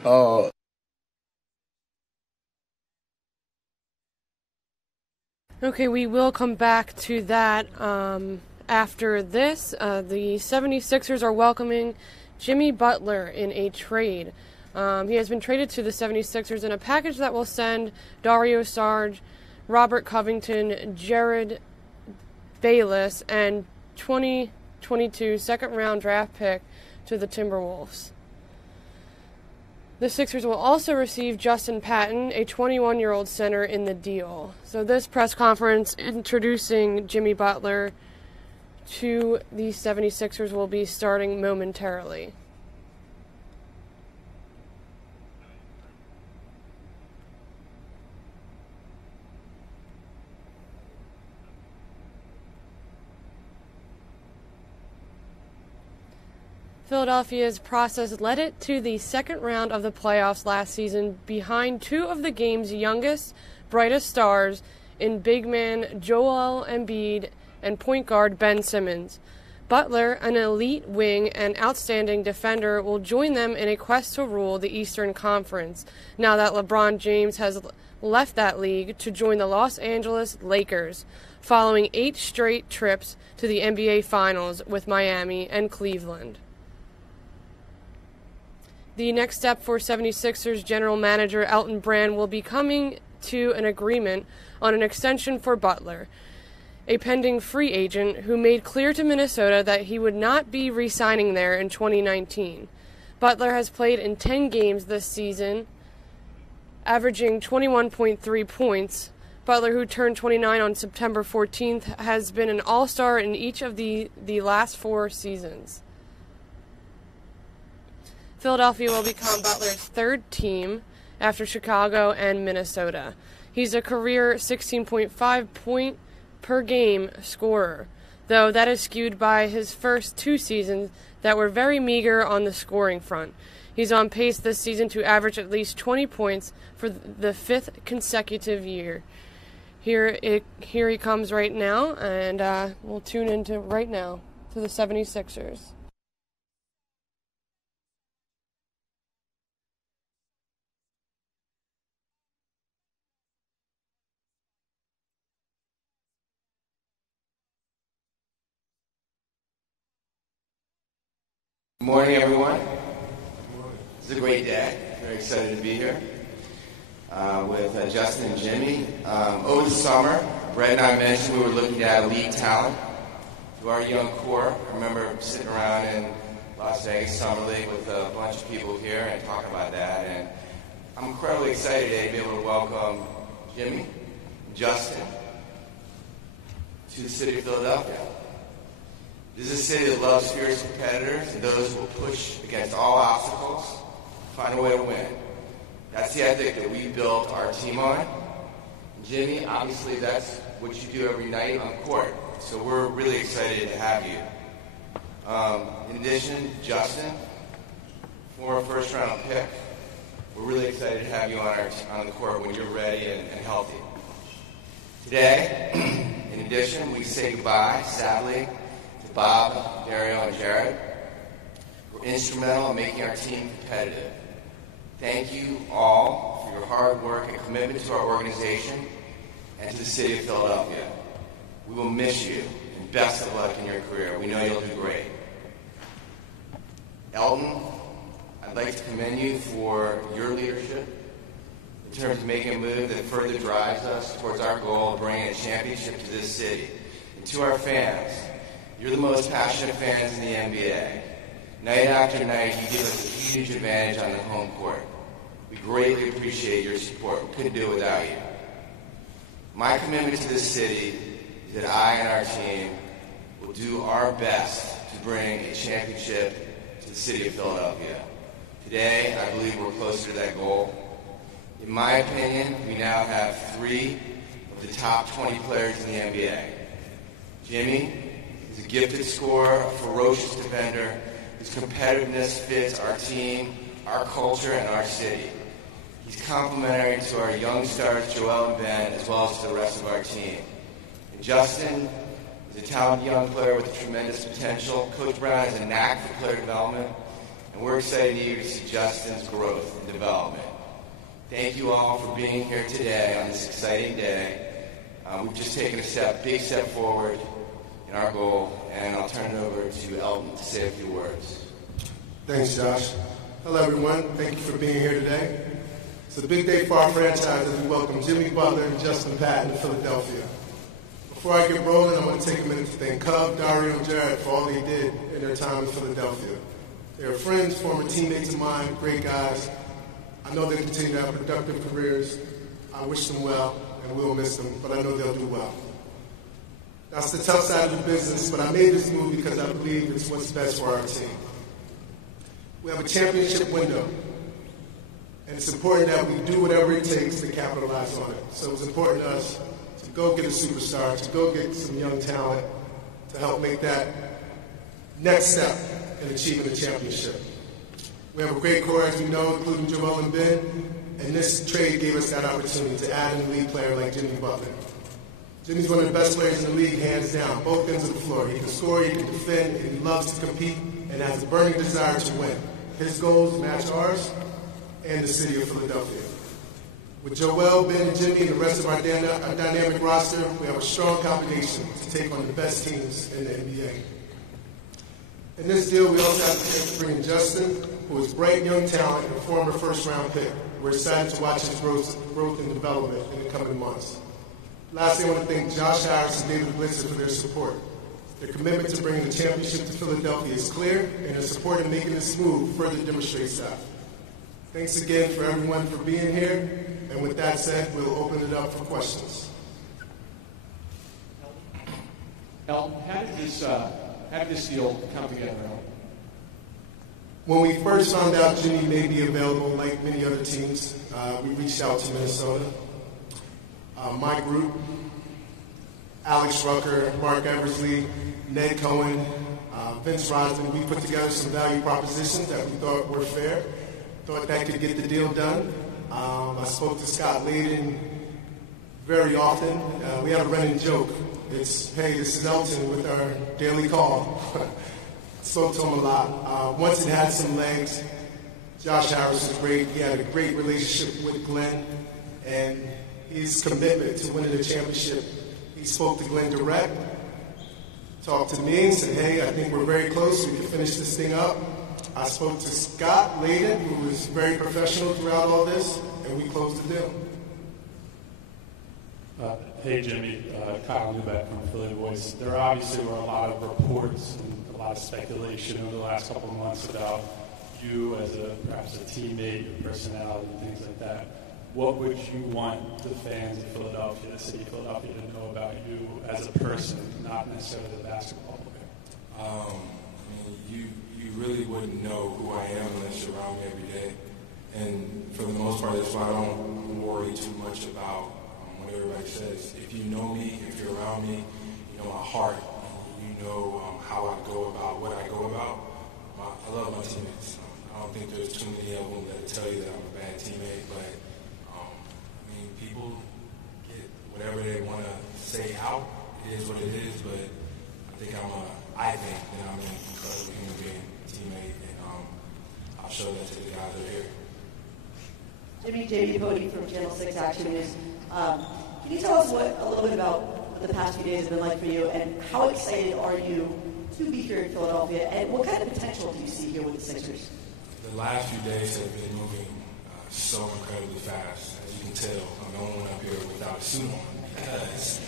Okay, we will come back to that after this. The 76ers are welcoming Jimmy Butler in a trade. He has been traded to the 76ers in a package that will send Dario Saric, Robert Covington, Jared Bayless, and 2022 second-round draft pick to the Timberwolves. The Sixers will also receive Justin Patton, a 21-year-old center, in the deal. So this press conference introducing Jimmy Butler to the 76ers will be starting momentarily. Philadelphia's process led it to the second round of the playoffs last season behind two of the game's youngest, brightest stars in big man Joel Embiid and point guard Ben Simmons. Butler, an elite wing and outstanding defender, will join them in a quest to rule the Eastern Conference now that LeBron James has left that league to join the Los Angeles Lakers, following 8 straight trips to the NBA Finals with Miami and Cleveland. The next step for 76ers general manager Elton Brand will be coming to an agreement on an extension for Butler, a pending free agent who made clear to Minnesota that he would not be re-signing there in 2019. Butler has played in 10 games this season, averaging 21.3 points. Butler, who turned 29 on September 14th, has been an all-star in each of the last 4 seasons. Philadelphia will become Butler's third team after Chicago and Minnesota. He's a career 16.5 point per game scorer. though that is skewed by his first 2 seasons that were very meager on the scoring front. He's on pace this season to average at least 20 points for the 5th consecutive year. Here he comes right now, and we'll tune into right now to the 76ers. Good morning, everyone. It's a great day. Very excited to be here with Justin and Jimmy. Over the summer, Brett and I mentioned we were looking to add league talent to our young core. I remember sitting around in Las Vegas Summer League with a bunch of people here and talking about that. And I'm incredibly excited today to be able to welcome Jimmy and Justin to the city of Philadelphia. This is a city that loves fierce competitors and those who will push against all obstacles, find a way to win. That's the ethic that we built our team on. And Jimmy, obviously that's what you do every night on the court. So we're really excited to have you. In addition, Justin, former first-round pick, we're really excited to have you on the court when you're ready and healthy. Today, in addition, we say goodbye, sadly, to Bob, Dario, and Jared. Were instrumental in making our team competitive. Thank you all for your hard work and commitment to our organization and to the city of Philadelphia. We will miss you, and best of luck in your career. We know you'll do great. Elton, I'd like to commend you for your leadership in terms of making a move that further drives us towards our goal of bringing a championship to this city. And to our fans, you're the most passionate fans in the NBA. Night after night, you give us a huge advantage on the home court. We greatly appreciate your support. We couldn't do it without you. My commitment to this city is that I and our team will do our best to bring a championship to the city of Philadelphia. Today, I believe we're closer to that goal. In my opinion, we now have 3 of the top 20 players in the NBA. Jimmy is a gifted scorer, a ferocious defender, whose competitiveness fits our team, our culture, and our city. He's complementary to our young stars, Joel and Ben, as well as to the rest of our team. And Justin is a talented young player with tremendous potential. Coach Brown has a knack for player development, and we're excited and eager to see Justin's growth and development. Thank you all for being here today on this exciting day. We've just taken a big step forward in our goal, and I'll turn it over to Elton to say a few words. Thanks, Josh. Hello, everyone. Thank you for being here today. It's a big day for our franchise as we welcome Jimmy Butler and Justin Patton to Philadelphia. Before I get rolling, I want to take a minute to thank Cub, Dario, and Jared for all they did in their time in Philadelphia. They are friends, former teammates of mine, great guys. I know they continue to have productive careers. I wish them well, and we'll miss them, but I know they'll do well. That's the tough side of the business, but I made this move because I believe it's what's best for our team. We have a championship window, and it's important that we do whatever it takes to capitalize on it. So it's important to us to go get a superstar, to go get some young talent to help make that next step in achieving the championship. We have a great core, as we know, including Joel and Ben, and this trade gave us that opportunity to add an elite player like Jimmy Butler. Jimmy's one of the best players in the league, hands down, both ends of the floor. He can score, he can defend, and he loves to compete, and has a burning desire to win. His goals match ours and the city of Philadelphia. With Joel, Ben, and Jimmy, and the rest of our dynamic roster, we have a strong combination to take on the best teams in the NBA. In this deal, we also have the chance to bring in Justin, who is bright young talent and a former first-round pick. We're excited to watch his growth and development in the coming months. Lastly, I want to thank Josh Harris and David Blitzer for their support. Their commitment to bringing the championship to Philadelphia is clear, and their support in making this move further demonstrates that. Thanks again for everyone for being here, and with that said, we'll open it up for questions. Elton, how did this deal come together, Elton? When we first found out Jimmy may be available, like many other teams, we reached out to Minnesota. My group Alex Rucker, Mark Eversley, Ned Cohen, Vince Rosman. We put together some value propositions that we thought were fair, thought that could get the deal done. I spoke to Scott Layden very often. We have a running joke. It's, hey, this is Elton with our daily call. Spoke to him a lot. Once it had some legs, Josh Harris is great. He had a great relationship with Glenn, and his commitment to winning the championship. He spoke to Glenn direct, talked to me and said, hey, I think we're very close. We can finish this thing up. I spoke to Scott Layden, who was very professional throughout all this, and we closed the deal. Hey, Jimmy, Kyle Newbeck from Philly Voice. There obviously were a lot of reports and a lot of speculation over the last couple of months about you as perhaps a teammate, your personality, and things like that. What would you want the fans of Philadelphia, the city of Philadelphia, to know about you as a person, not necessarily the basketball player? You really wouldn't know who I am unless you're around me every day. And for the most part, that's why I don't worry too much about what everybody says. If you know me, if you're around me, you know my heart, you know how I go about what I go about. I love my teammates. I don't think there's too many of them that tell you that I'm a bad teammate, but people get whatever they want to say out. It is what it is, but I think that I'm an incredible human being, teammate, and I'll show that to the guys that are here. Jamie Bodie from Channel 6 Action News. Can you tell us a little bit about what the past few days have been like for you, and how excited are you to be here in Philadelphia, and what kind of potential do you see here with the Sixers? The last few days have been moving so incredibly fast. As you can tell, I'm the only one up here without a suit on because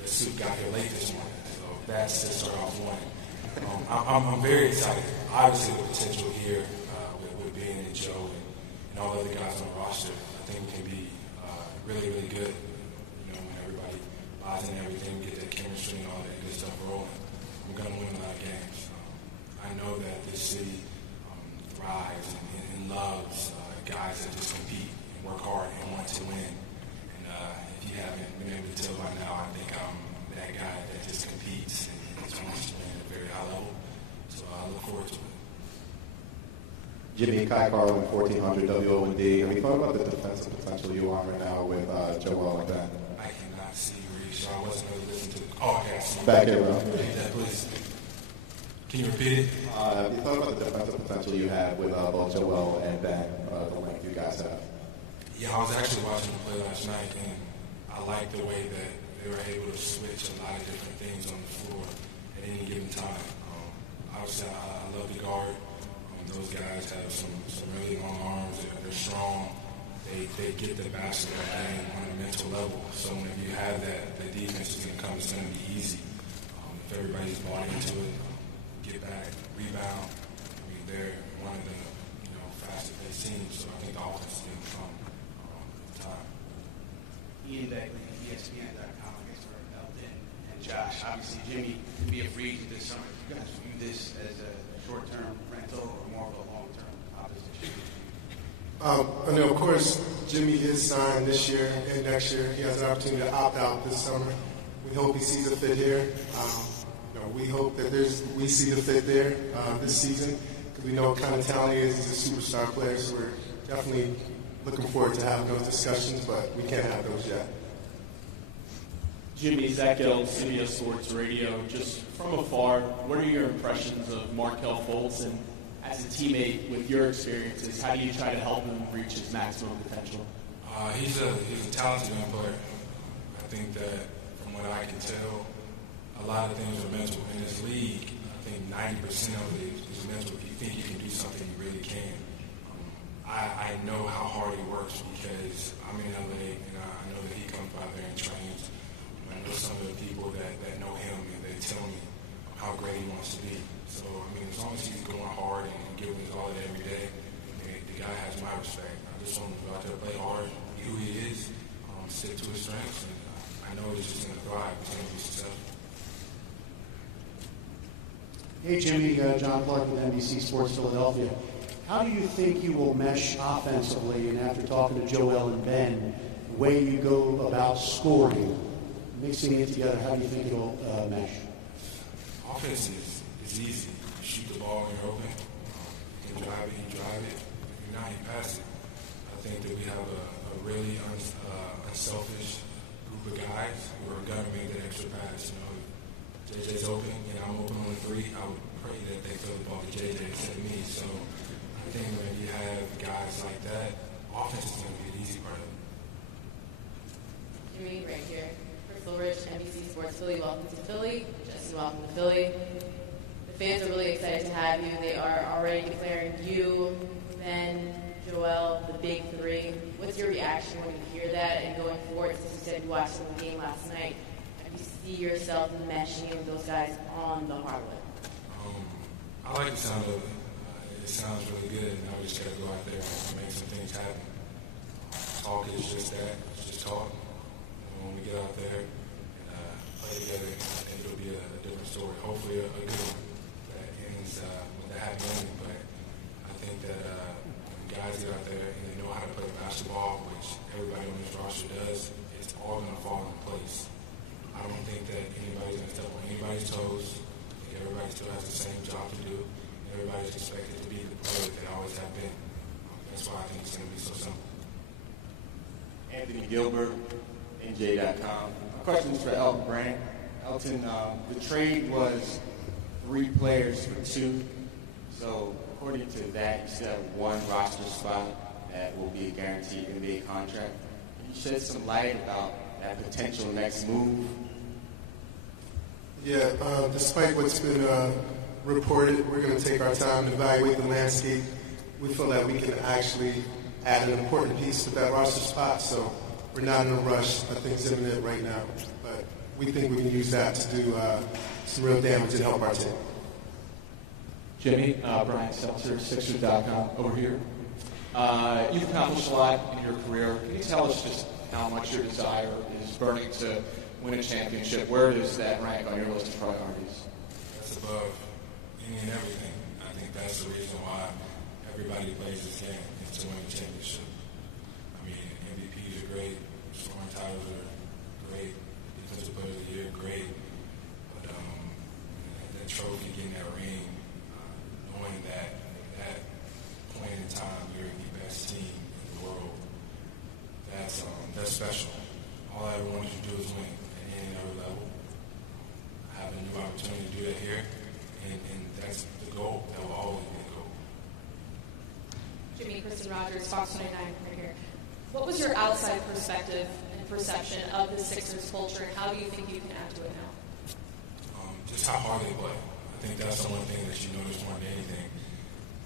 the suit got here late this morning. So that's to start off one. I'm very excited. Obviously, the potential here with being in Joe and all the other guys on the roster, I think we can be really, really good. You know, when everybody buys in everything, we get that chemistry and all that good stuff rolling. We're going to win a lot of games. I know that this city thrives and loves guys that just compete and work hard and want to win. And if you haven't been able to tell by now, I think I'm that guy that just competes and just wants to win at a very high level. So I look forward to it. Jimmy, Kai Carlin, 1400 WOND. Have you thought about the defensive potential you are right now with Joel and Ben? I cannot see where you saw. I wasn't really listening to it. Oh, okay. Back here, bro. Repeat that, please. Can you repeat it? Have you thought about the defensive potential you have with both Joel and Ben, the length you guys have? Yeah, I was actually watching them play last night, and I like the way that they were able to switch a lot of different things on the floor at any given time. Obviously, I love the guard. Those guys have some really long arms. They're strong. They get the basketball game on a mental level. So whenever you have that, the defense is going to come. It's going to be easy. If everybody's bought into it, get back, rebound. They're one of the fastest-paced teams. So I think the offense is going to come with time. Ian Begley, ESPN.com, against Elton and Josh. Obviously, Jimmy could be a free agent this summer. Do you guys view this as a short-term rental or more of a long-term opposition? I know, of course, Jimmy is signed this year and next year. He has an opportunity to opt out this summer. We hope he sees a fit here. We hope that we see the fit there this season because we know what kind of talent he is. He's a superstar player, so we're definitely looking forward to having those discussions, but we can't have those yet. Jimmy, Zach Gelb, CBS Sports Radio. Just from afar, what are your impressions of Markelle Fultz? And as a teammate, with your experiences, how do you try to help him reach his maximum potential? He's a talented young player. I think that from what I can tell, a lot of things are mental. In this league, I think 90% of it is mental. If you think you can do something, you really can. I know how hard he works because I'm in LA and I know that he comes by there and trains. I know some of the people that know him and they tell me how great he wants to be. So, as long as he's going hard and giving his all every day, the guy has my respect. I just want him to go out there and play hard, be who he is, stick to his strengths, and I know he's just going to thrive. He's going to be successful. Hey, Jimmy, John Clark with NBC Sports Philadelphia. How do you think you will mesh offensively, and after talking to Joel and Ben, the way you go about scoring mixing it together, how do you think it'll mesh? Offense is easy. You shoot the ball when you're open. You can drive it, you drive it. If you're not, you pass it. I think that we have a really unselfish group of guys who are going to make that extra pass. You know, if JJ's open and I'm open on the three, I would pray that they throw the ball to JJ instead of me. So I think when you have guys like that, offense is going to be the easy part of it. Jimmy, right here. Crystal Rich, NBC Sports Philly. Welcome to Philly. Jesse, welcome to Philly. The fans are really excited to have you. They are already declaring you, Ben, Joel, the big three. What's your reaction when you hear that and going forward? Since you said you watched the game last night, have you see yourself meshing with those guys on the hardwood? I like the sound of it. It sounds really good, and I just got to go out there and make some things happen. Talk is just that. It's just talk. When we get out there and play together, I think it'll be a different story. Hopefully a good one that ends with a happy ending. But I think that when guys get out there and they know how to play basketball, which everybody on this roster does, it's all going to fall in place. I don't think that anybody's going to step on anybody's toes. I think everybody still has the same job to do. Everybody's expected to be the player that they always have been. That's why I think it's going to be so simple. Anthony Gilbert, NJ.com. My question is for Elton Brand. Elton, the trade was 3 players for 2. So according to that, you still have 1 roster spot that will be a guaranteed NBA contract. Can you shed some light about that potential next move? Yeah, despite what's been reported, we're going to take our time and evaluate the landscape. We feel that we can actually add an important piece to that roster spot, so we're not in a rush. Nothing's imminent right now, but we think we can use that to do some real damage and help our team. Jimmy, Brian Seltzer, Sixers.com over here. You've accomplished a lot in your career. Can you tell us just how much your desire is burning to win a championship? Where does that rank on your list of priorities? That's above any and everything. I think that's the reason why everybody plays this game, is to win a championship. I mean, MVPs are great, scoring titles are great, defensive player of the year, great. But that trophy, getting that ring, knowing that at that point in time you're the best team in the world, that's special. All I ever wanted to do is win at any and every level. I have a new opportunity to do that here, and that's the goal. That will always be the goal. Jimmy, Kristen Rogers, Fox 29, right here. What was your outside perspective and perception of the Sixers culture, and how do you think you can add to it now? Just how hard they play. I think that's the one thing that you notice more than anything.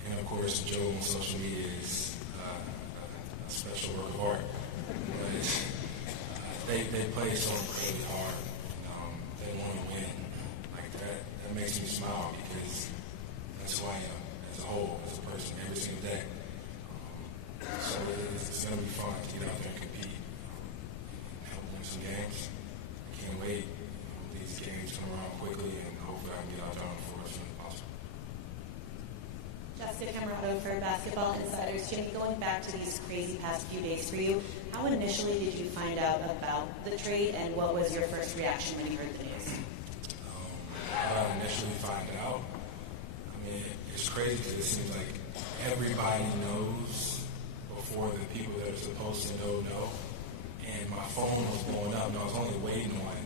And of course, Joe on social media is a special work of art. But they play so incredibly hard. They want to win. Like that makes me smile because that's who I am as a whole, as a person, every single day. So it's going to be fun to get out there and compete and help win some games. I can't wait. These games come around quickly, and hopefully I can get out there on the floor as soon as possible. Jessica Camarado for Basketball Insiders. Jimmy, going back to these crazy past few days for you, how initially did you find out about the trade, and what was your first reaction when you heard the news? How I initially find out? I mean, it's crazy because it seems like everybody knows before the people that are supposed to know. And my phone was blowing up, and I was only waiting on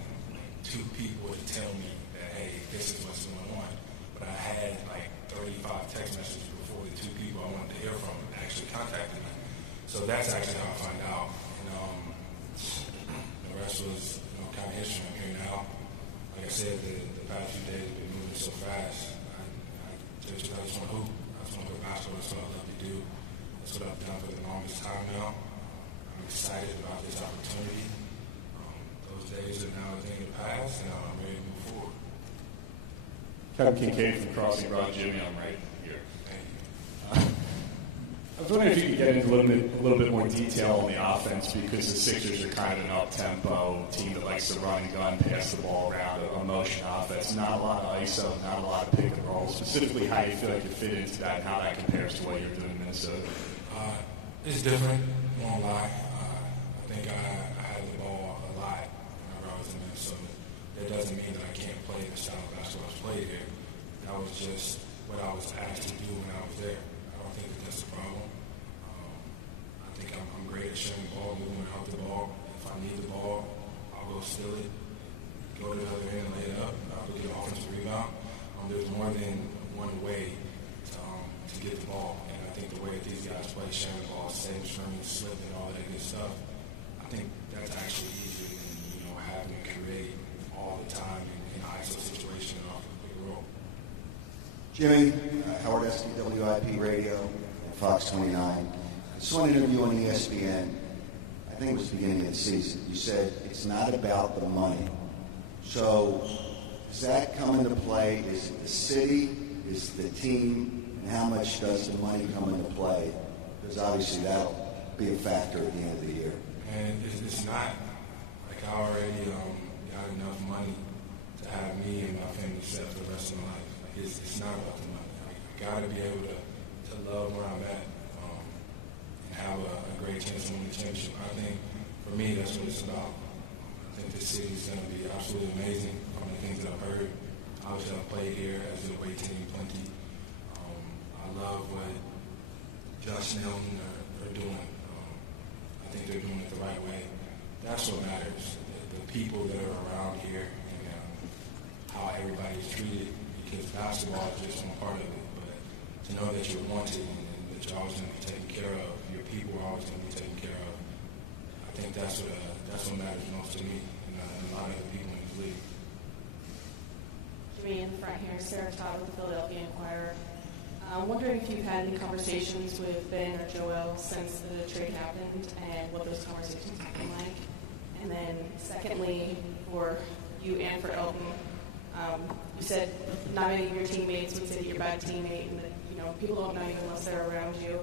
2 people to tell me that, hey, this is what's going on. But I had like 35 text messages before the 2 people I wanted to hear from actually contacted me. So that's actually how I find out. And the rest was kind of history. I'm here now. Like I said, the past few days have been moving so fast. I just want to hoop. I just want to play basketball. That's what I love to do. That's what I've done for the longest time now. I'm excited about this opportunity. Those days are now a thing of the past, and I'm ready to move forward. Kevin Kincaid from Crossing Broad. Jimmy, I'm right here. I was wondering if you could get into a little bit more detail on the offense, because the Sixers are kind of an up-tempo team that likes to run and gun, pass the ball around, a motion offense. Not a lot of ISO, not a lot of pick and roll. Specifically, how you feel like you fit into that, and how that compares to what you're doing in Minnesota. It's different, I won't lie. I think I had the ball a lot whenever I was in Minnesota. style of basketball that's played here. That was just what I was asked to do when I was there. I don't think that that's a problem. I think I'm great at sharing the ball, moving out the ball. If I need the ball, I'll go steal it, go to the other end and lay it up. I'll go get an offensive rebound. There's more than one way to get the ball. And I think the way that these guys play, sharing the ball, same string, slip, and all that good stuff, I think that's actually easier than, having to create all the time in ISO situation and off the big roll. Jimmy, Howard Esky, WIP Radio, and Fox 29. I saw an interview on ESPN, I think it was the beginning of the season. You said it's not about the money. So does that come into play? Is it the city? Is it the team? And how much does the money come into play? Because obviously that'll be a factor at the end of the year. And it's not. Like, I already got enough money to have me and my family set for the rest of my life. Like, it's not about the money. Like, I got to be able to love where I'm at and have a great chance to win the championship. I think, for me, that's what it's about. I think this city is going to be absolutely amazing from the things that I've heard. Obviously, I've played here as a away team plenty. I love what Josh and Elton are doing. I think they're doing it the right way. That's what matters. The people that are around here and how everybody is treated, because basketball is just one part of it. But to know that you're wanted and that you're always going to be taken care of, your people are always going to be taken care of, I think that's what matters most to me and a lot of the people in the league. Jimmy, in the front here, Sarah Todd with the Philadelphia Inquirer. I'm wondering if you've had any conversations with Ben or Joel since the trade happened and what those conversations have been like. And then secondly, for you and for Elton, you said not many of your teammates would say that you're a bad teammate and that, people don't know you unless they're around you.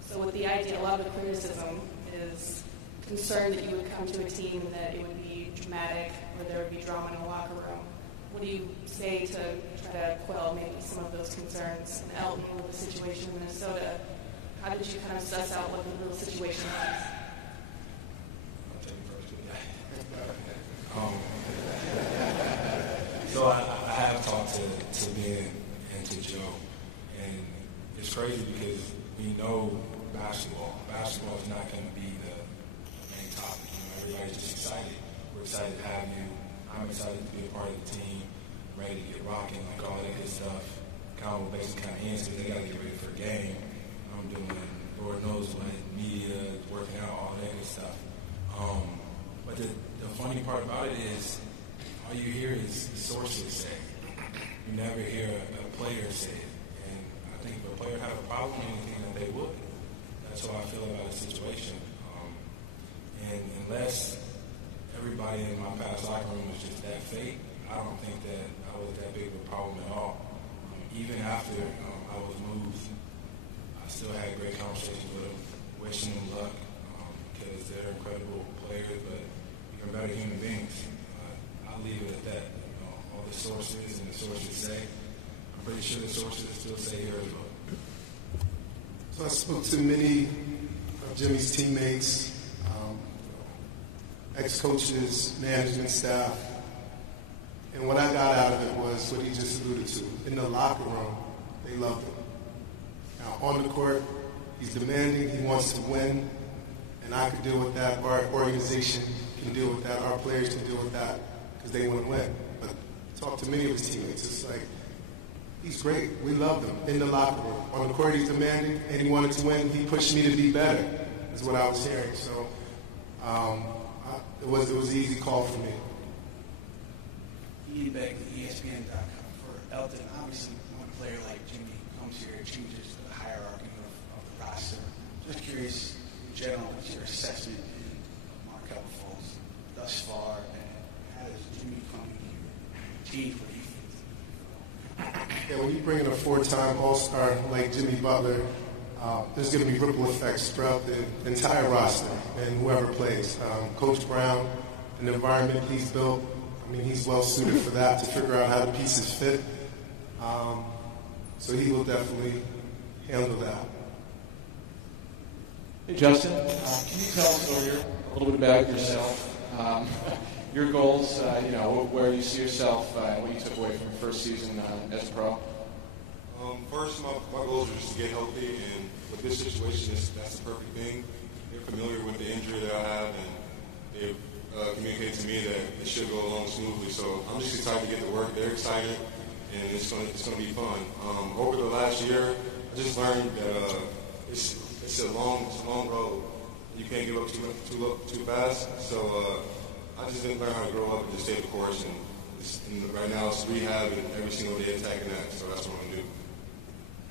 So with the idea, a lot of the criticism is concern that you would come to a team that it would be dramatic or there would be drama in the locker room. What do you say to try to quell maybe some of those concerns? And Elton, with the situation in Minnesota, how did you kind of suss out what the real situation was? So I have talked to Ben and to Joe, and it's crazy because we know basketball. Basketball is not going to be the main topic. Everybody's just excited. We're excited to have you. I'm excited to be a part of the team, ready to get rocking, like all that good stuff. Kind of basically kind of ends because they got to get ready for a game. I'm doing Lord knows what, media, working out, all that good stuff. But the funny part about it is all you hear is sources say it. You never hear a player say it. And I think if a player had a problem with anything, that they would. That's how I feel about the situation. And unless everybody in my past locker room was just that fake, I don't think that I was that big of a problem at all. Even after I was moved, I still had great conversations with them, wishing them luck because they're incredible players, but even better human beings. I'll leave it at that. All the sources and the sources say, I'm pretty sure the sources still say here as well. So I spoke to many of Jimmy's teammates, ex-coaches, management staff, and what I got out of it was what he just alluded to. In the locker room, they loved him. Now, on the court, he's demanding, he wants to win, and I can deal with that. Our organization can deal with that. Our players can deal with that because they want to win. But talk to many of his teammates. It's like, he's great. We love him in the locker room. On the court, he's demanding, and he wanted to win. He pushed me to be better, is what I was hearing. So it was an easy call for me. Ian Beck with ESPN.com for Elton. Obviously, when a player like Jimmy comes here, it changes the hierarchy of the roster. Just curious, in general, what's your assessment of Markelle Fultz thus far, and how does Jimmy come here change what he thinks? Yeah, when you bring in a four-time All-Star like Jimmy Butler, there's going to be ripple effects throughout the entire roster and whoever plays. Coach Brown, an environment he's built, I mean, he's well suited for that, to figure out how the pieces fit. So he will definitely handle that. Hey, Justin, can you tell us a little bit about yourself? your goals, where you see yourself, what you took away from your first season as a pro. First, my goals are just to get healthy, and with this situation, that's the perfect thing. They're familiar with the injury that I have, and they've communicated to me that it should go along smoothly. So I'm just excited to get to work. They're excited, and it's going to be fun. Over the last year, I just learned that it's a long road. You can't give up too fast. So I just didn't learn how to grow up and just stay the course. And right now it's rehab and every single day attacking that. So that's what I'm going to do.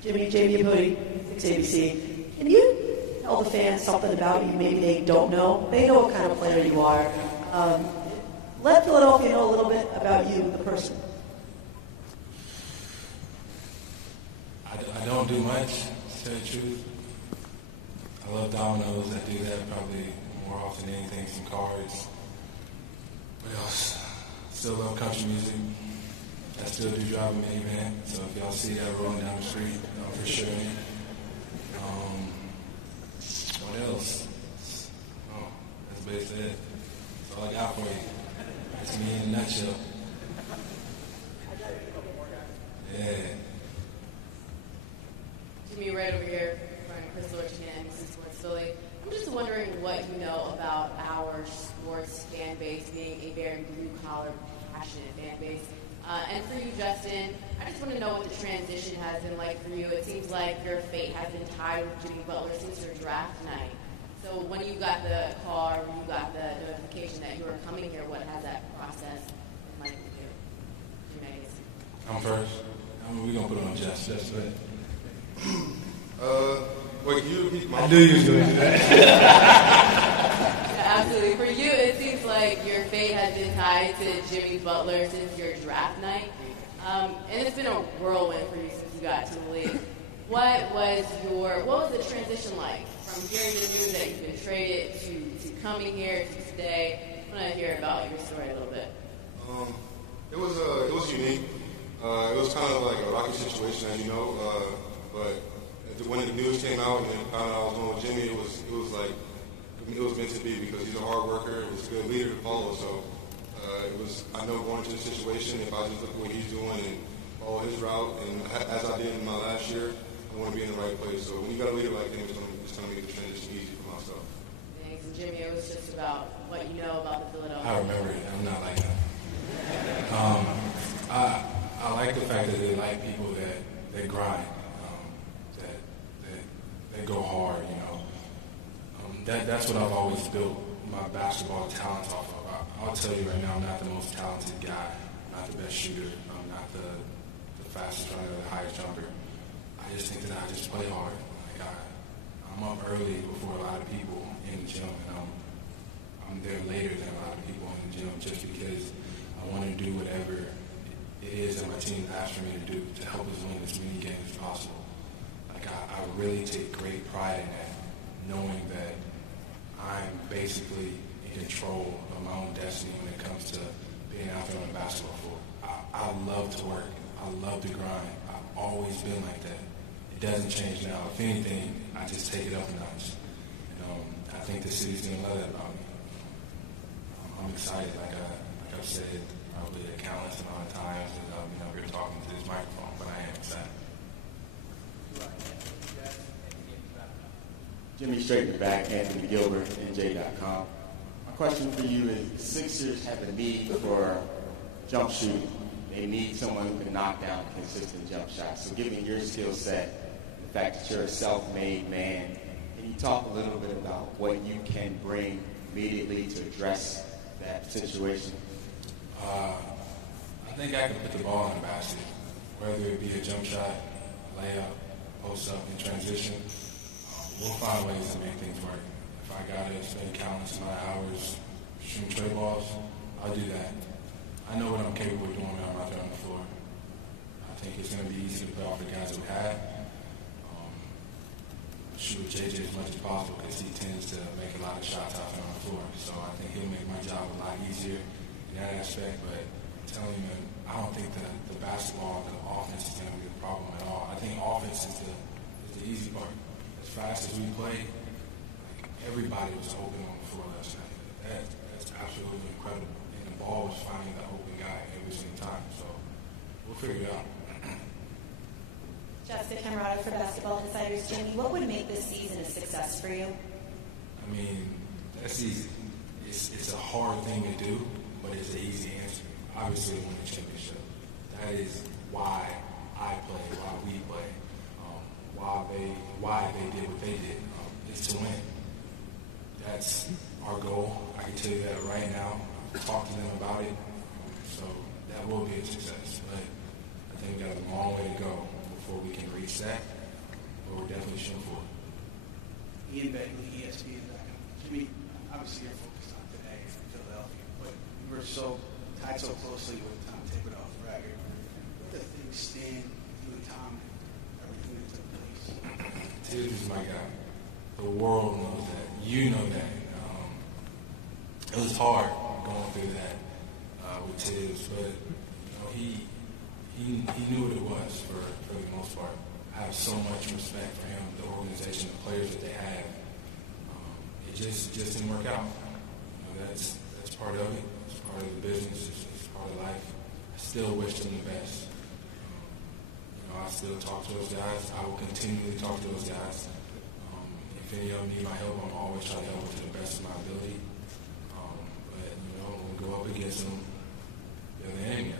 Jamie Pody, 6ABC. Can you tell the fans something about you maybe they don't know? They know what kind of player you are. Let Philadelphia know a little bit about you, the person. I don't do much, to tell the truth. I love dominoes. I do that probably more often than anything, some cards. What else? Still love country music. I still do drive a minivan, so if y'all see that rolling down the street, I'm for sure in it. What else? Oh, that's basically it. That's all I got for you. That's me in a nutshell. Yeah. Jimmy, right over here, Chris Lorchin, NBC Sports Philly. I'm just wondering what you know about our sports fan base being a very blue-collar, passionate fan base. And for you, Justin, I just want to know what the transition has been like for you. It seems like your fate has been tied with Jimmy Butler since your draft night. So when you got the call or when you got the notification that you were coming here, what has that process been like with you? I'm first. We're going to put it on Jess. That's right. Wait, can you repeat my... I do usually do that. Yeah, absolutely. For you, it seems like your fate has been tied to Jimmy Butler since your draft night. And it's been a whirlwind for you since you got to the league. What was the transition like from hearing the news that you've been traded to coming here to today? I want to hear about your story a little bit. It was unique. It was kind of like a rocky situation, as you know. But when the news came out and then found out I was going with Jimmy, it was meant to be because he's a hard worker. He's a good leader to follow. So I know going into the situation, if I just look at what he's doing and follow his route, and as I did in my last year, I want to be in the right place. So when you got a leader like him, it's going to make the transition easy for myself. Thanks. And Jimmy, it was just about what you know about the Philadelphia. I remember it. I'm not like that. I like the fact that they like people that grind, that go hard, you know. That's what I've always built my basketball talent off of. I'll tell you right now, I'm not the most talented guy, not the best shooter, I'm not the fastest runner, the highest jumper. I just think that I just play hard. Like I'm up early before a lot of people in the gym, and I'm there later than a lot of people in the gym just because I want to do whatever it is that my team asked for me to do to help us win as many games as possible. Like I really take great pride in that, knowing that I'm basically in control of my own destiny when it comes to being out there on the basketball floor. I love to work. I love to grind. I've always been like that. It doesn't change now. If anything, I just take it up a notch. I think the city's going to love that about me. I'm excited, like I've said probably a countless amount of times as we're talking to this microphone, but I am excited. Jimmy Straight back, Anthony Gilbert, NJ.com. My question for you is, the Sixers have a need for jump shooting. They need someone who can knock down consistent jump shots. So given your skill set, the fact that you're a self-made man, can you talk a little bit about what you can bring immediately to address that situation? I think I can put the ball in the basket, whether it be a jump shot, layup, post up, in transition. We'll find ways to make things work. If I got to spend countless amount of hours shooting tray balls, I'll do that. I know what I'm capable of doing when I'm out there on the floor. I think it's going to be easy to play off the guys we have. Shoot with JJ as much as possible because he tends to make a lot of shots out there on the floor. So I think he'll make my job a lot easier in that aspect. But I'm telling you, man, I don't think that the basketball, the offense is going to be the problem at all. I think offense is the easy part. As fast as we play, like everybody was open on the floor last night. That's absolutely incredible. And figure it out. Jessica Camerata for Basketball Insiders. Jimmy, what would make this season a success for you? I mean, that's easy. It's a hard thing to do, but it's an easy answer. Obviously, win a championship. That is why I play, why we play, why they did what they did. It's to win. That's our goal. I can tell you that right now. Talk to them about it. So that will be a success. But I think we got a long way to go before we can reach that. But we're definitely shooting for it. Ian Begley, ESPN.com. Jimmy, obviously you're focused on today from Philadelphia, but you were tied so closely with Tom Thibodeau, right? Where do things stand between Tom and everything that took place? Tibbs is my guy. The world knows that. You know that. It was hard going through that with Tibbs, but he knew what it was for the most part. I have so much respect for him, the organization, the players that they have. It just didn't work out. That's part of it. It's part of the business. It's part of life. I still wish them the best. I still talk to those guys. I will continually talk to those guys. If any of them need my help, I'm always trying to help them to the best of my ability. But when we go up against them, they're the enemy.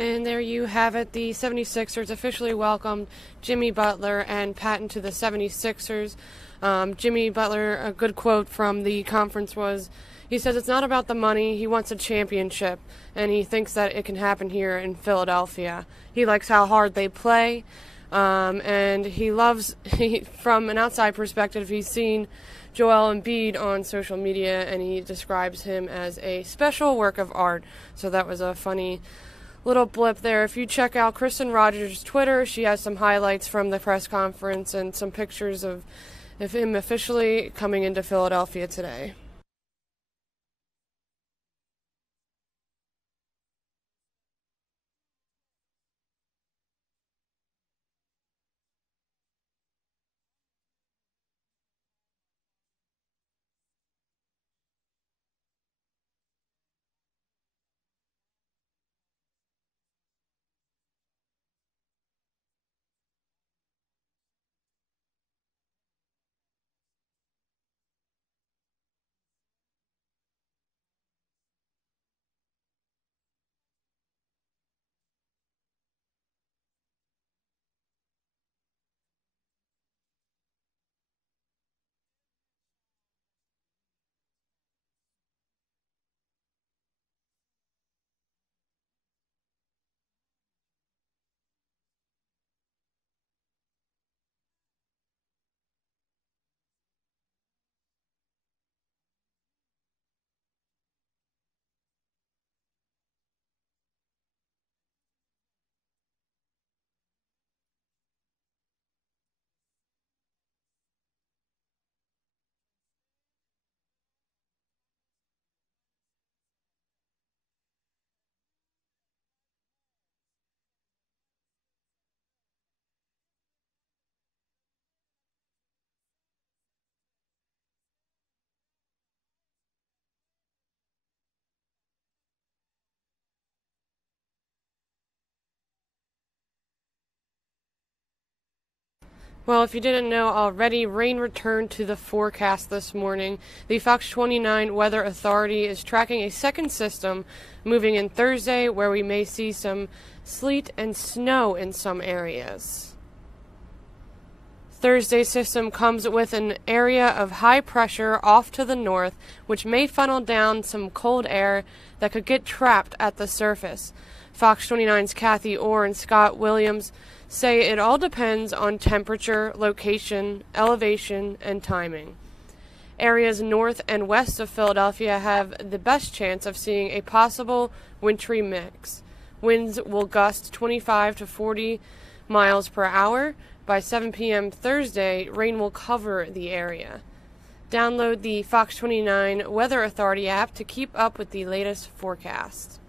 And there you have it. The 76ers officially welcomed Jimmy Butler and Patton to the 76ers. Jimmy Butler, a good quote from the conference was, he says it's not about the money, he wants a championship, and he thinks that it can happen here in Philadelphia. He likes how hard they play, and he loves, from an outside perspective, he's seen Joel Embiid on social media, and he describes him as a special work of art. So that was a funny little blip there. If you check out Kristen Rogers' Twitter, she has some highlights from the press conference and some pictures of him officially coming into Philadelphia today. Well, if you didn't know already, rain returned to the forecast this morning. The Fox 29 Weather Authority is tracking a second system moving in Thursday, where we may see some sleet and snow in some areas. Thursday's system comes with an area of high pressure off to the north, which may funnel down some cold air that could get trapped at the surface. Fox 29's Kathy Orr and Scott Williams say it all depends on temperature, location, elevation, and timing. Areas north and west of Philadelphia have the best chance of seeing a possible wintry mix. Winds will gust 25 to 40 miles per hour. By 7 p.m. Thursday, rain will cover the area. Download the Fox 29 Weather Authority app to keep up with the latest forecast.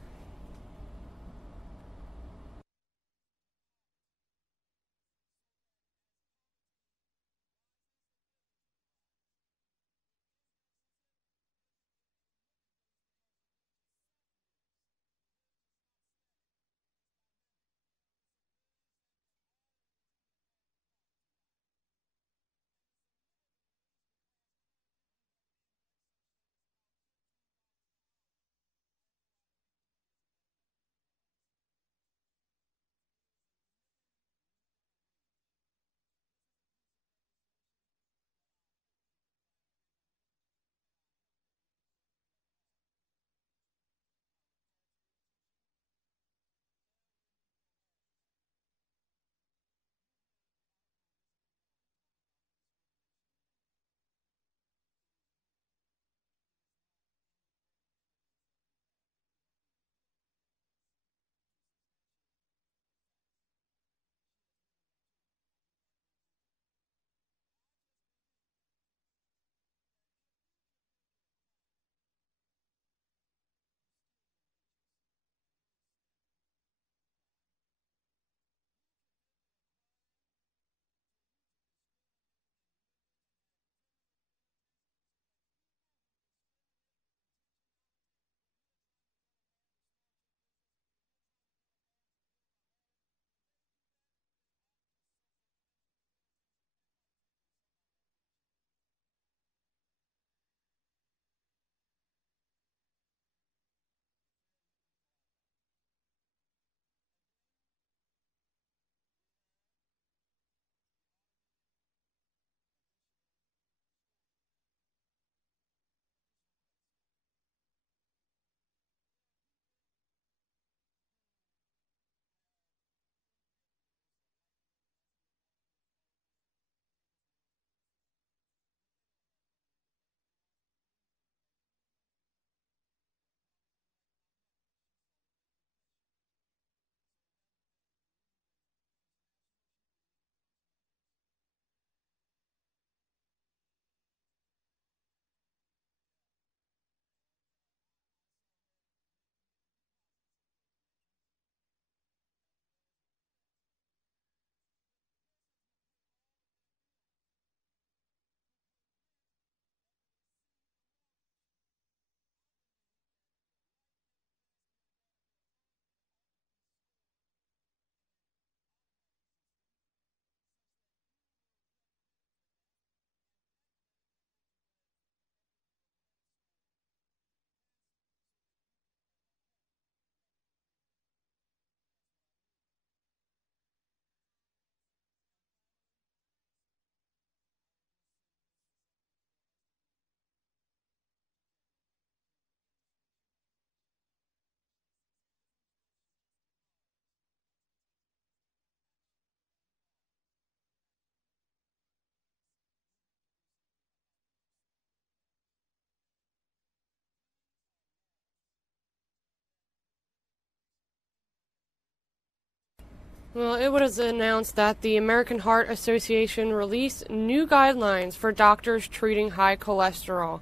Well, it was announced that the American Heart Association released new guidelines for doctors treating high cholesterol.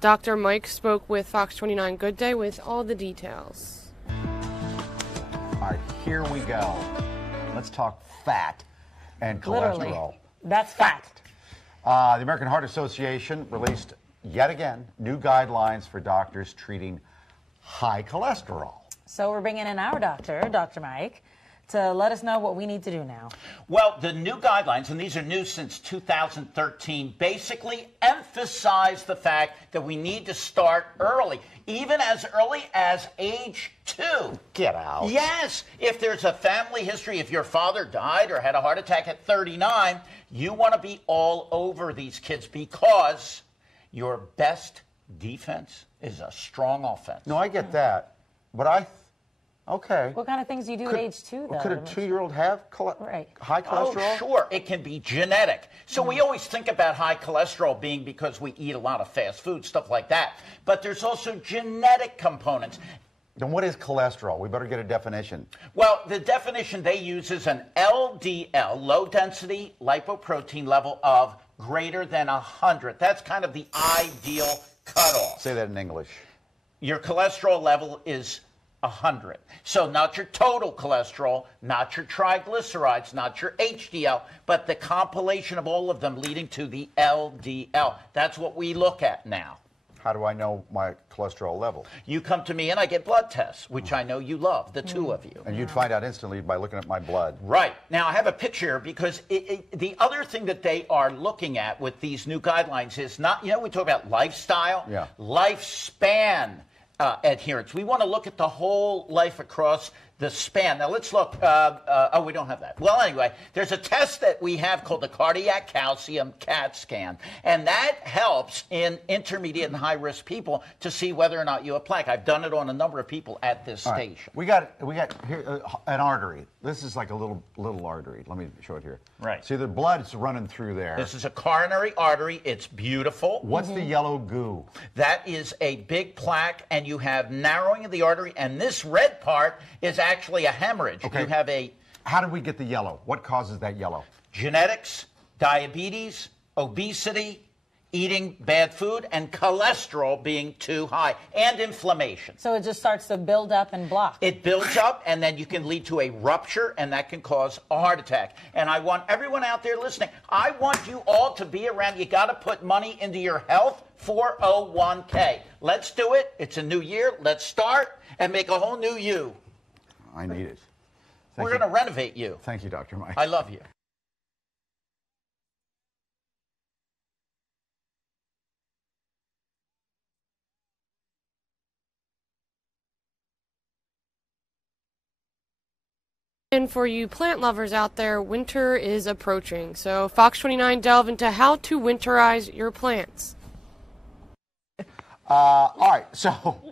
Dr. Mike spoke with Fox 29 Good Day with all the details. All right, here we go. Let's talk fat and cholesterol. Literally. That's fact. The American Heart Association released, yet again, new guidelines for doctors treating high cholesterol. So we're bringing in our doctor, Dr. Mike, to let us know what we need to do now. Well, the new guidelines, and these are new since 2013, basically emphasize the fact that we need to start early, even as early as age 2. Get out. Yes. If there's a family history, if your father died or had a heart attack at 39, you want to be all over these kids because your best defense is a strong offense. No, I get that, but okay. What kind of things do you do at age 2, though? Well, could a 2-year-old have high cholesterol? Oh, sure. It can be genetic. So we always think about high cholesterol being because we eat a lot of fast food, stuff like that. But there's also genetic components. Then what is cholesterol? We better get a definition. Well, the definition they use is an LDL, low-density lipoprotein level of greater than 100. That's kind of the ideal cutoff. Say that in English. Your cholesterol level is 100. So not your total cholesterol, not your triglycerides, not your HDL, but the compilation of all of them leading to the LDL. That's what we look at now. How do I know my cholesterol level? You come to me and I get blood tests, which I know you love, the two of you. And you'd find out instantly by looking at my blood. Right. Now, I have a picture because the other thing that they are looking at with these new guidelines is not, we talk about lifestyle, lifespan adherence. We want to look at the whole life across the span. Now, let's look. We don't have that. Well, anyway, there's a test that we have called the cardiac calcium CAT scan, and that helps in intermediate and high-risk people to see whether or not you have plaque. I've done it on a number of people at this station. We got here an artery. This is like a little artery. Let me show it here. Right. See, the blood's running through there. This is a coronary artery. It's beautiful. What's the yellow goo? That is a big plaque, and you have narrowing of the artery, and this red part is actually a hemorrhage. Okay. You have a... How did we get the yellow? What causes that yellow? Genetics, diabetes, obesity, eating bad food, and cholesterol being too high, and inflammation. So it just starts to build up and block. It builds up, and then you can lead to a rupture, and that can cause a heart attack. And I want everyone out there listening, I want you all to be around. You got to put money into your health 401k. Let's do it. It's a new year. Let's start and make a whole new you. I need it. We're going to renovate you. Thank you, Dr. Mike. I love you. And for you plant lovers out there, winter is approaching. So Fox 29 delve into how to winterize your plants. All right, so...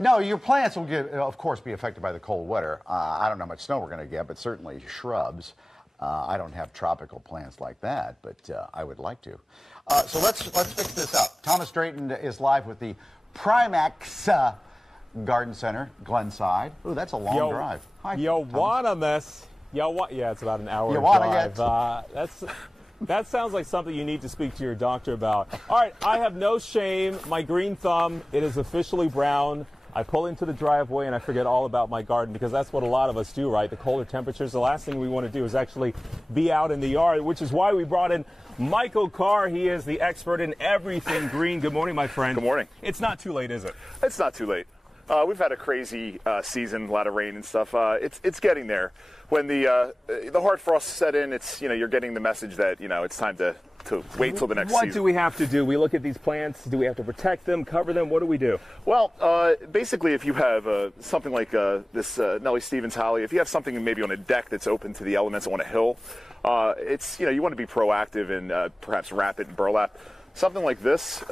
No, your plants will, of course, be affected by the cold weather. I don't know how much snow we're going to get, but certainly shrubs. I don't have tropical plants like that, but I would like to. So let's fix this up. Thomas Drayton is live with the Primax Garden Center, Glenside. Ooh, that's a long drive. Hi, you wanna miss? Yeah, it's about an hour you drive. That sounds like something you need to speak to your doctor about. All right, I have no shame. My green thumb, it is officially brown. I pull into the driveway and I forget all about my garden because that's what a lot of us do, right? The colder temperatures, the last thing we want to do is actually be out in the yard, which is why we brought in Michael Carr. He is the expert in everything green. Good morning, my friend. Good morning. It's not too late, is it? It's not too late. We've had a crazy season, a lot of rain and stuff. It's getting there. When the hard frost set in, it's you're getting the message that it's time to wait till the next season. What do we have to do? We look at these plants. Do we have to protect them, cover them? What do we do? Well, basically, if you have something like this Nellie Stevens holly, if you have something maybe on a deck that's open to the elements on a hill, it's you want to be proactive and perhaps wrap it in burlap. Something like this.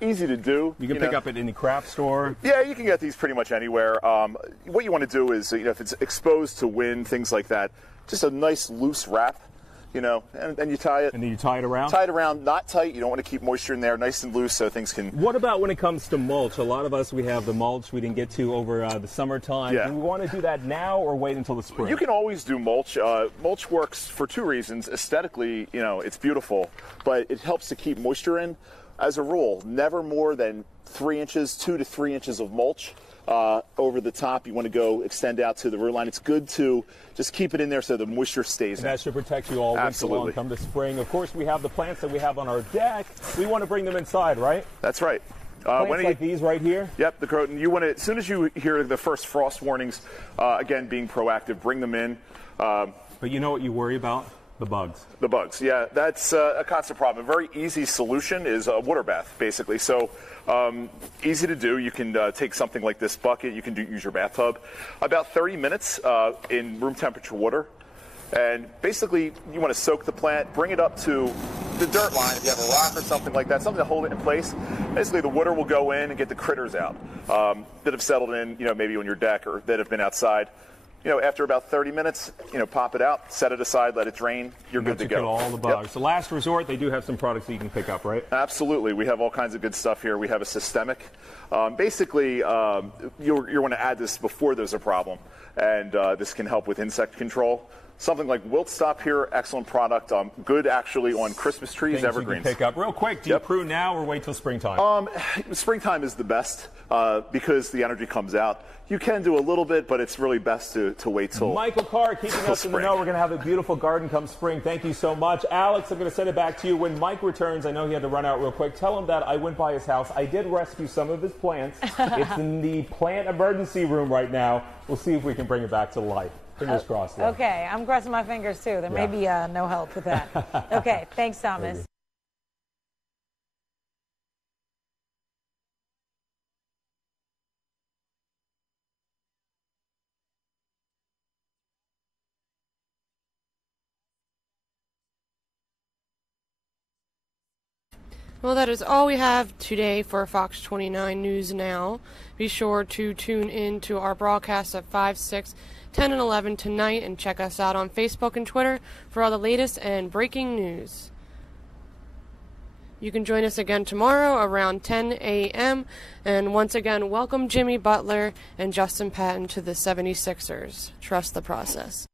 Easy to do. You can pick up at any craft store. Yeah, you can get these pretty much anywhere. What you want to do is, if it's exposed to wind, things like that, just a nice loose wrap. you know, and you tie it. And then you tie it around? Tie it around, not tight. You don't want to keep moisture in there, nice and loose so things can... What about when it comes to mulch? A lot of us, we have the mulch we didn't get to over the summertime. Yeah. Do we want to do that now or wait until the spring? You can always do mulch. Mulch works for two reasons. Aesthetically, you know, it's beautiful, but it helps to keep moisture in. As a rule, never more than 3 inches, 2 to 3 inches of mulch. Over the top. You want to go extend out to the root line. It's good to just keep it in there so the moisture stays in. And that should protect you all winter long. Come to spring. Of course, we have the plants that we have on our deck. We want to bring them inside, right? That's right. Plants like these right here? Yep, the croton. You want to, as soon as you hear the first frost warnings, again, being proactive, bring them in. But you know what you worry about? The bugs. The bugs, yeah. That's a constant problem. A very easy solution is a water bath, basically. So easy to do. You can take something like this bucket. You can use your bathtub. About 30 minutes in room temperature water. And basically, you want to soak the plant, bring it up to the dirt line. If you have a rock or something like that, something to hold it in place. Basically, the water will go in and get the critters out that have settled in, you know, maybe on your deck or that have been outside. You know, after about 30 minutes, you know, pop it out, set it aside, let it drain. You're good to go. Kill all the bugs. Yep. So last resort, they do have some products that you can pick up, right? Absolutely. We have all kinds of good stuff here. We have a systemic. Basically, you're going to add this before there's a problem, and this can help with insect control. Something like Wilt Stop here, excellent product. Good actually on Christmas trees, Things evergreens. You can pick up real quick. Do you prune now or wait till springtime? Springtime is the best because the energy comes out. You can do a little bit, but it's really best to wait till Michael Carr keeping us in the know. We're going to have a beautiful garden come spring. Thank you so much. Alex, I'm going to send it back to you. When Mike returns, I know he had to run out real quick. Tell him that I went by his house. I did rescue some of his plants. It's in the plant emergency room right now. We'll see if we can bring it back to life. Fingers crossed. Though. Okay, I'm crossing my fingers too. There may be no help with that. Okay, thanks, Thomas. Well, that is all we have today for Fox 29 News Now. Be sure to tune in to our broadcasts at 5, 6, 10, and 11 tonight, and check us out on Facebook and Twitter for all the latest and breaking news. You can join us again tomorrow around 10 a.m. And once again, welcome Jimmy Butler and Justin Patton to the 76ers. Trust the process.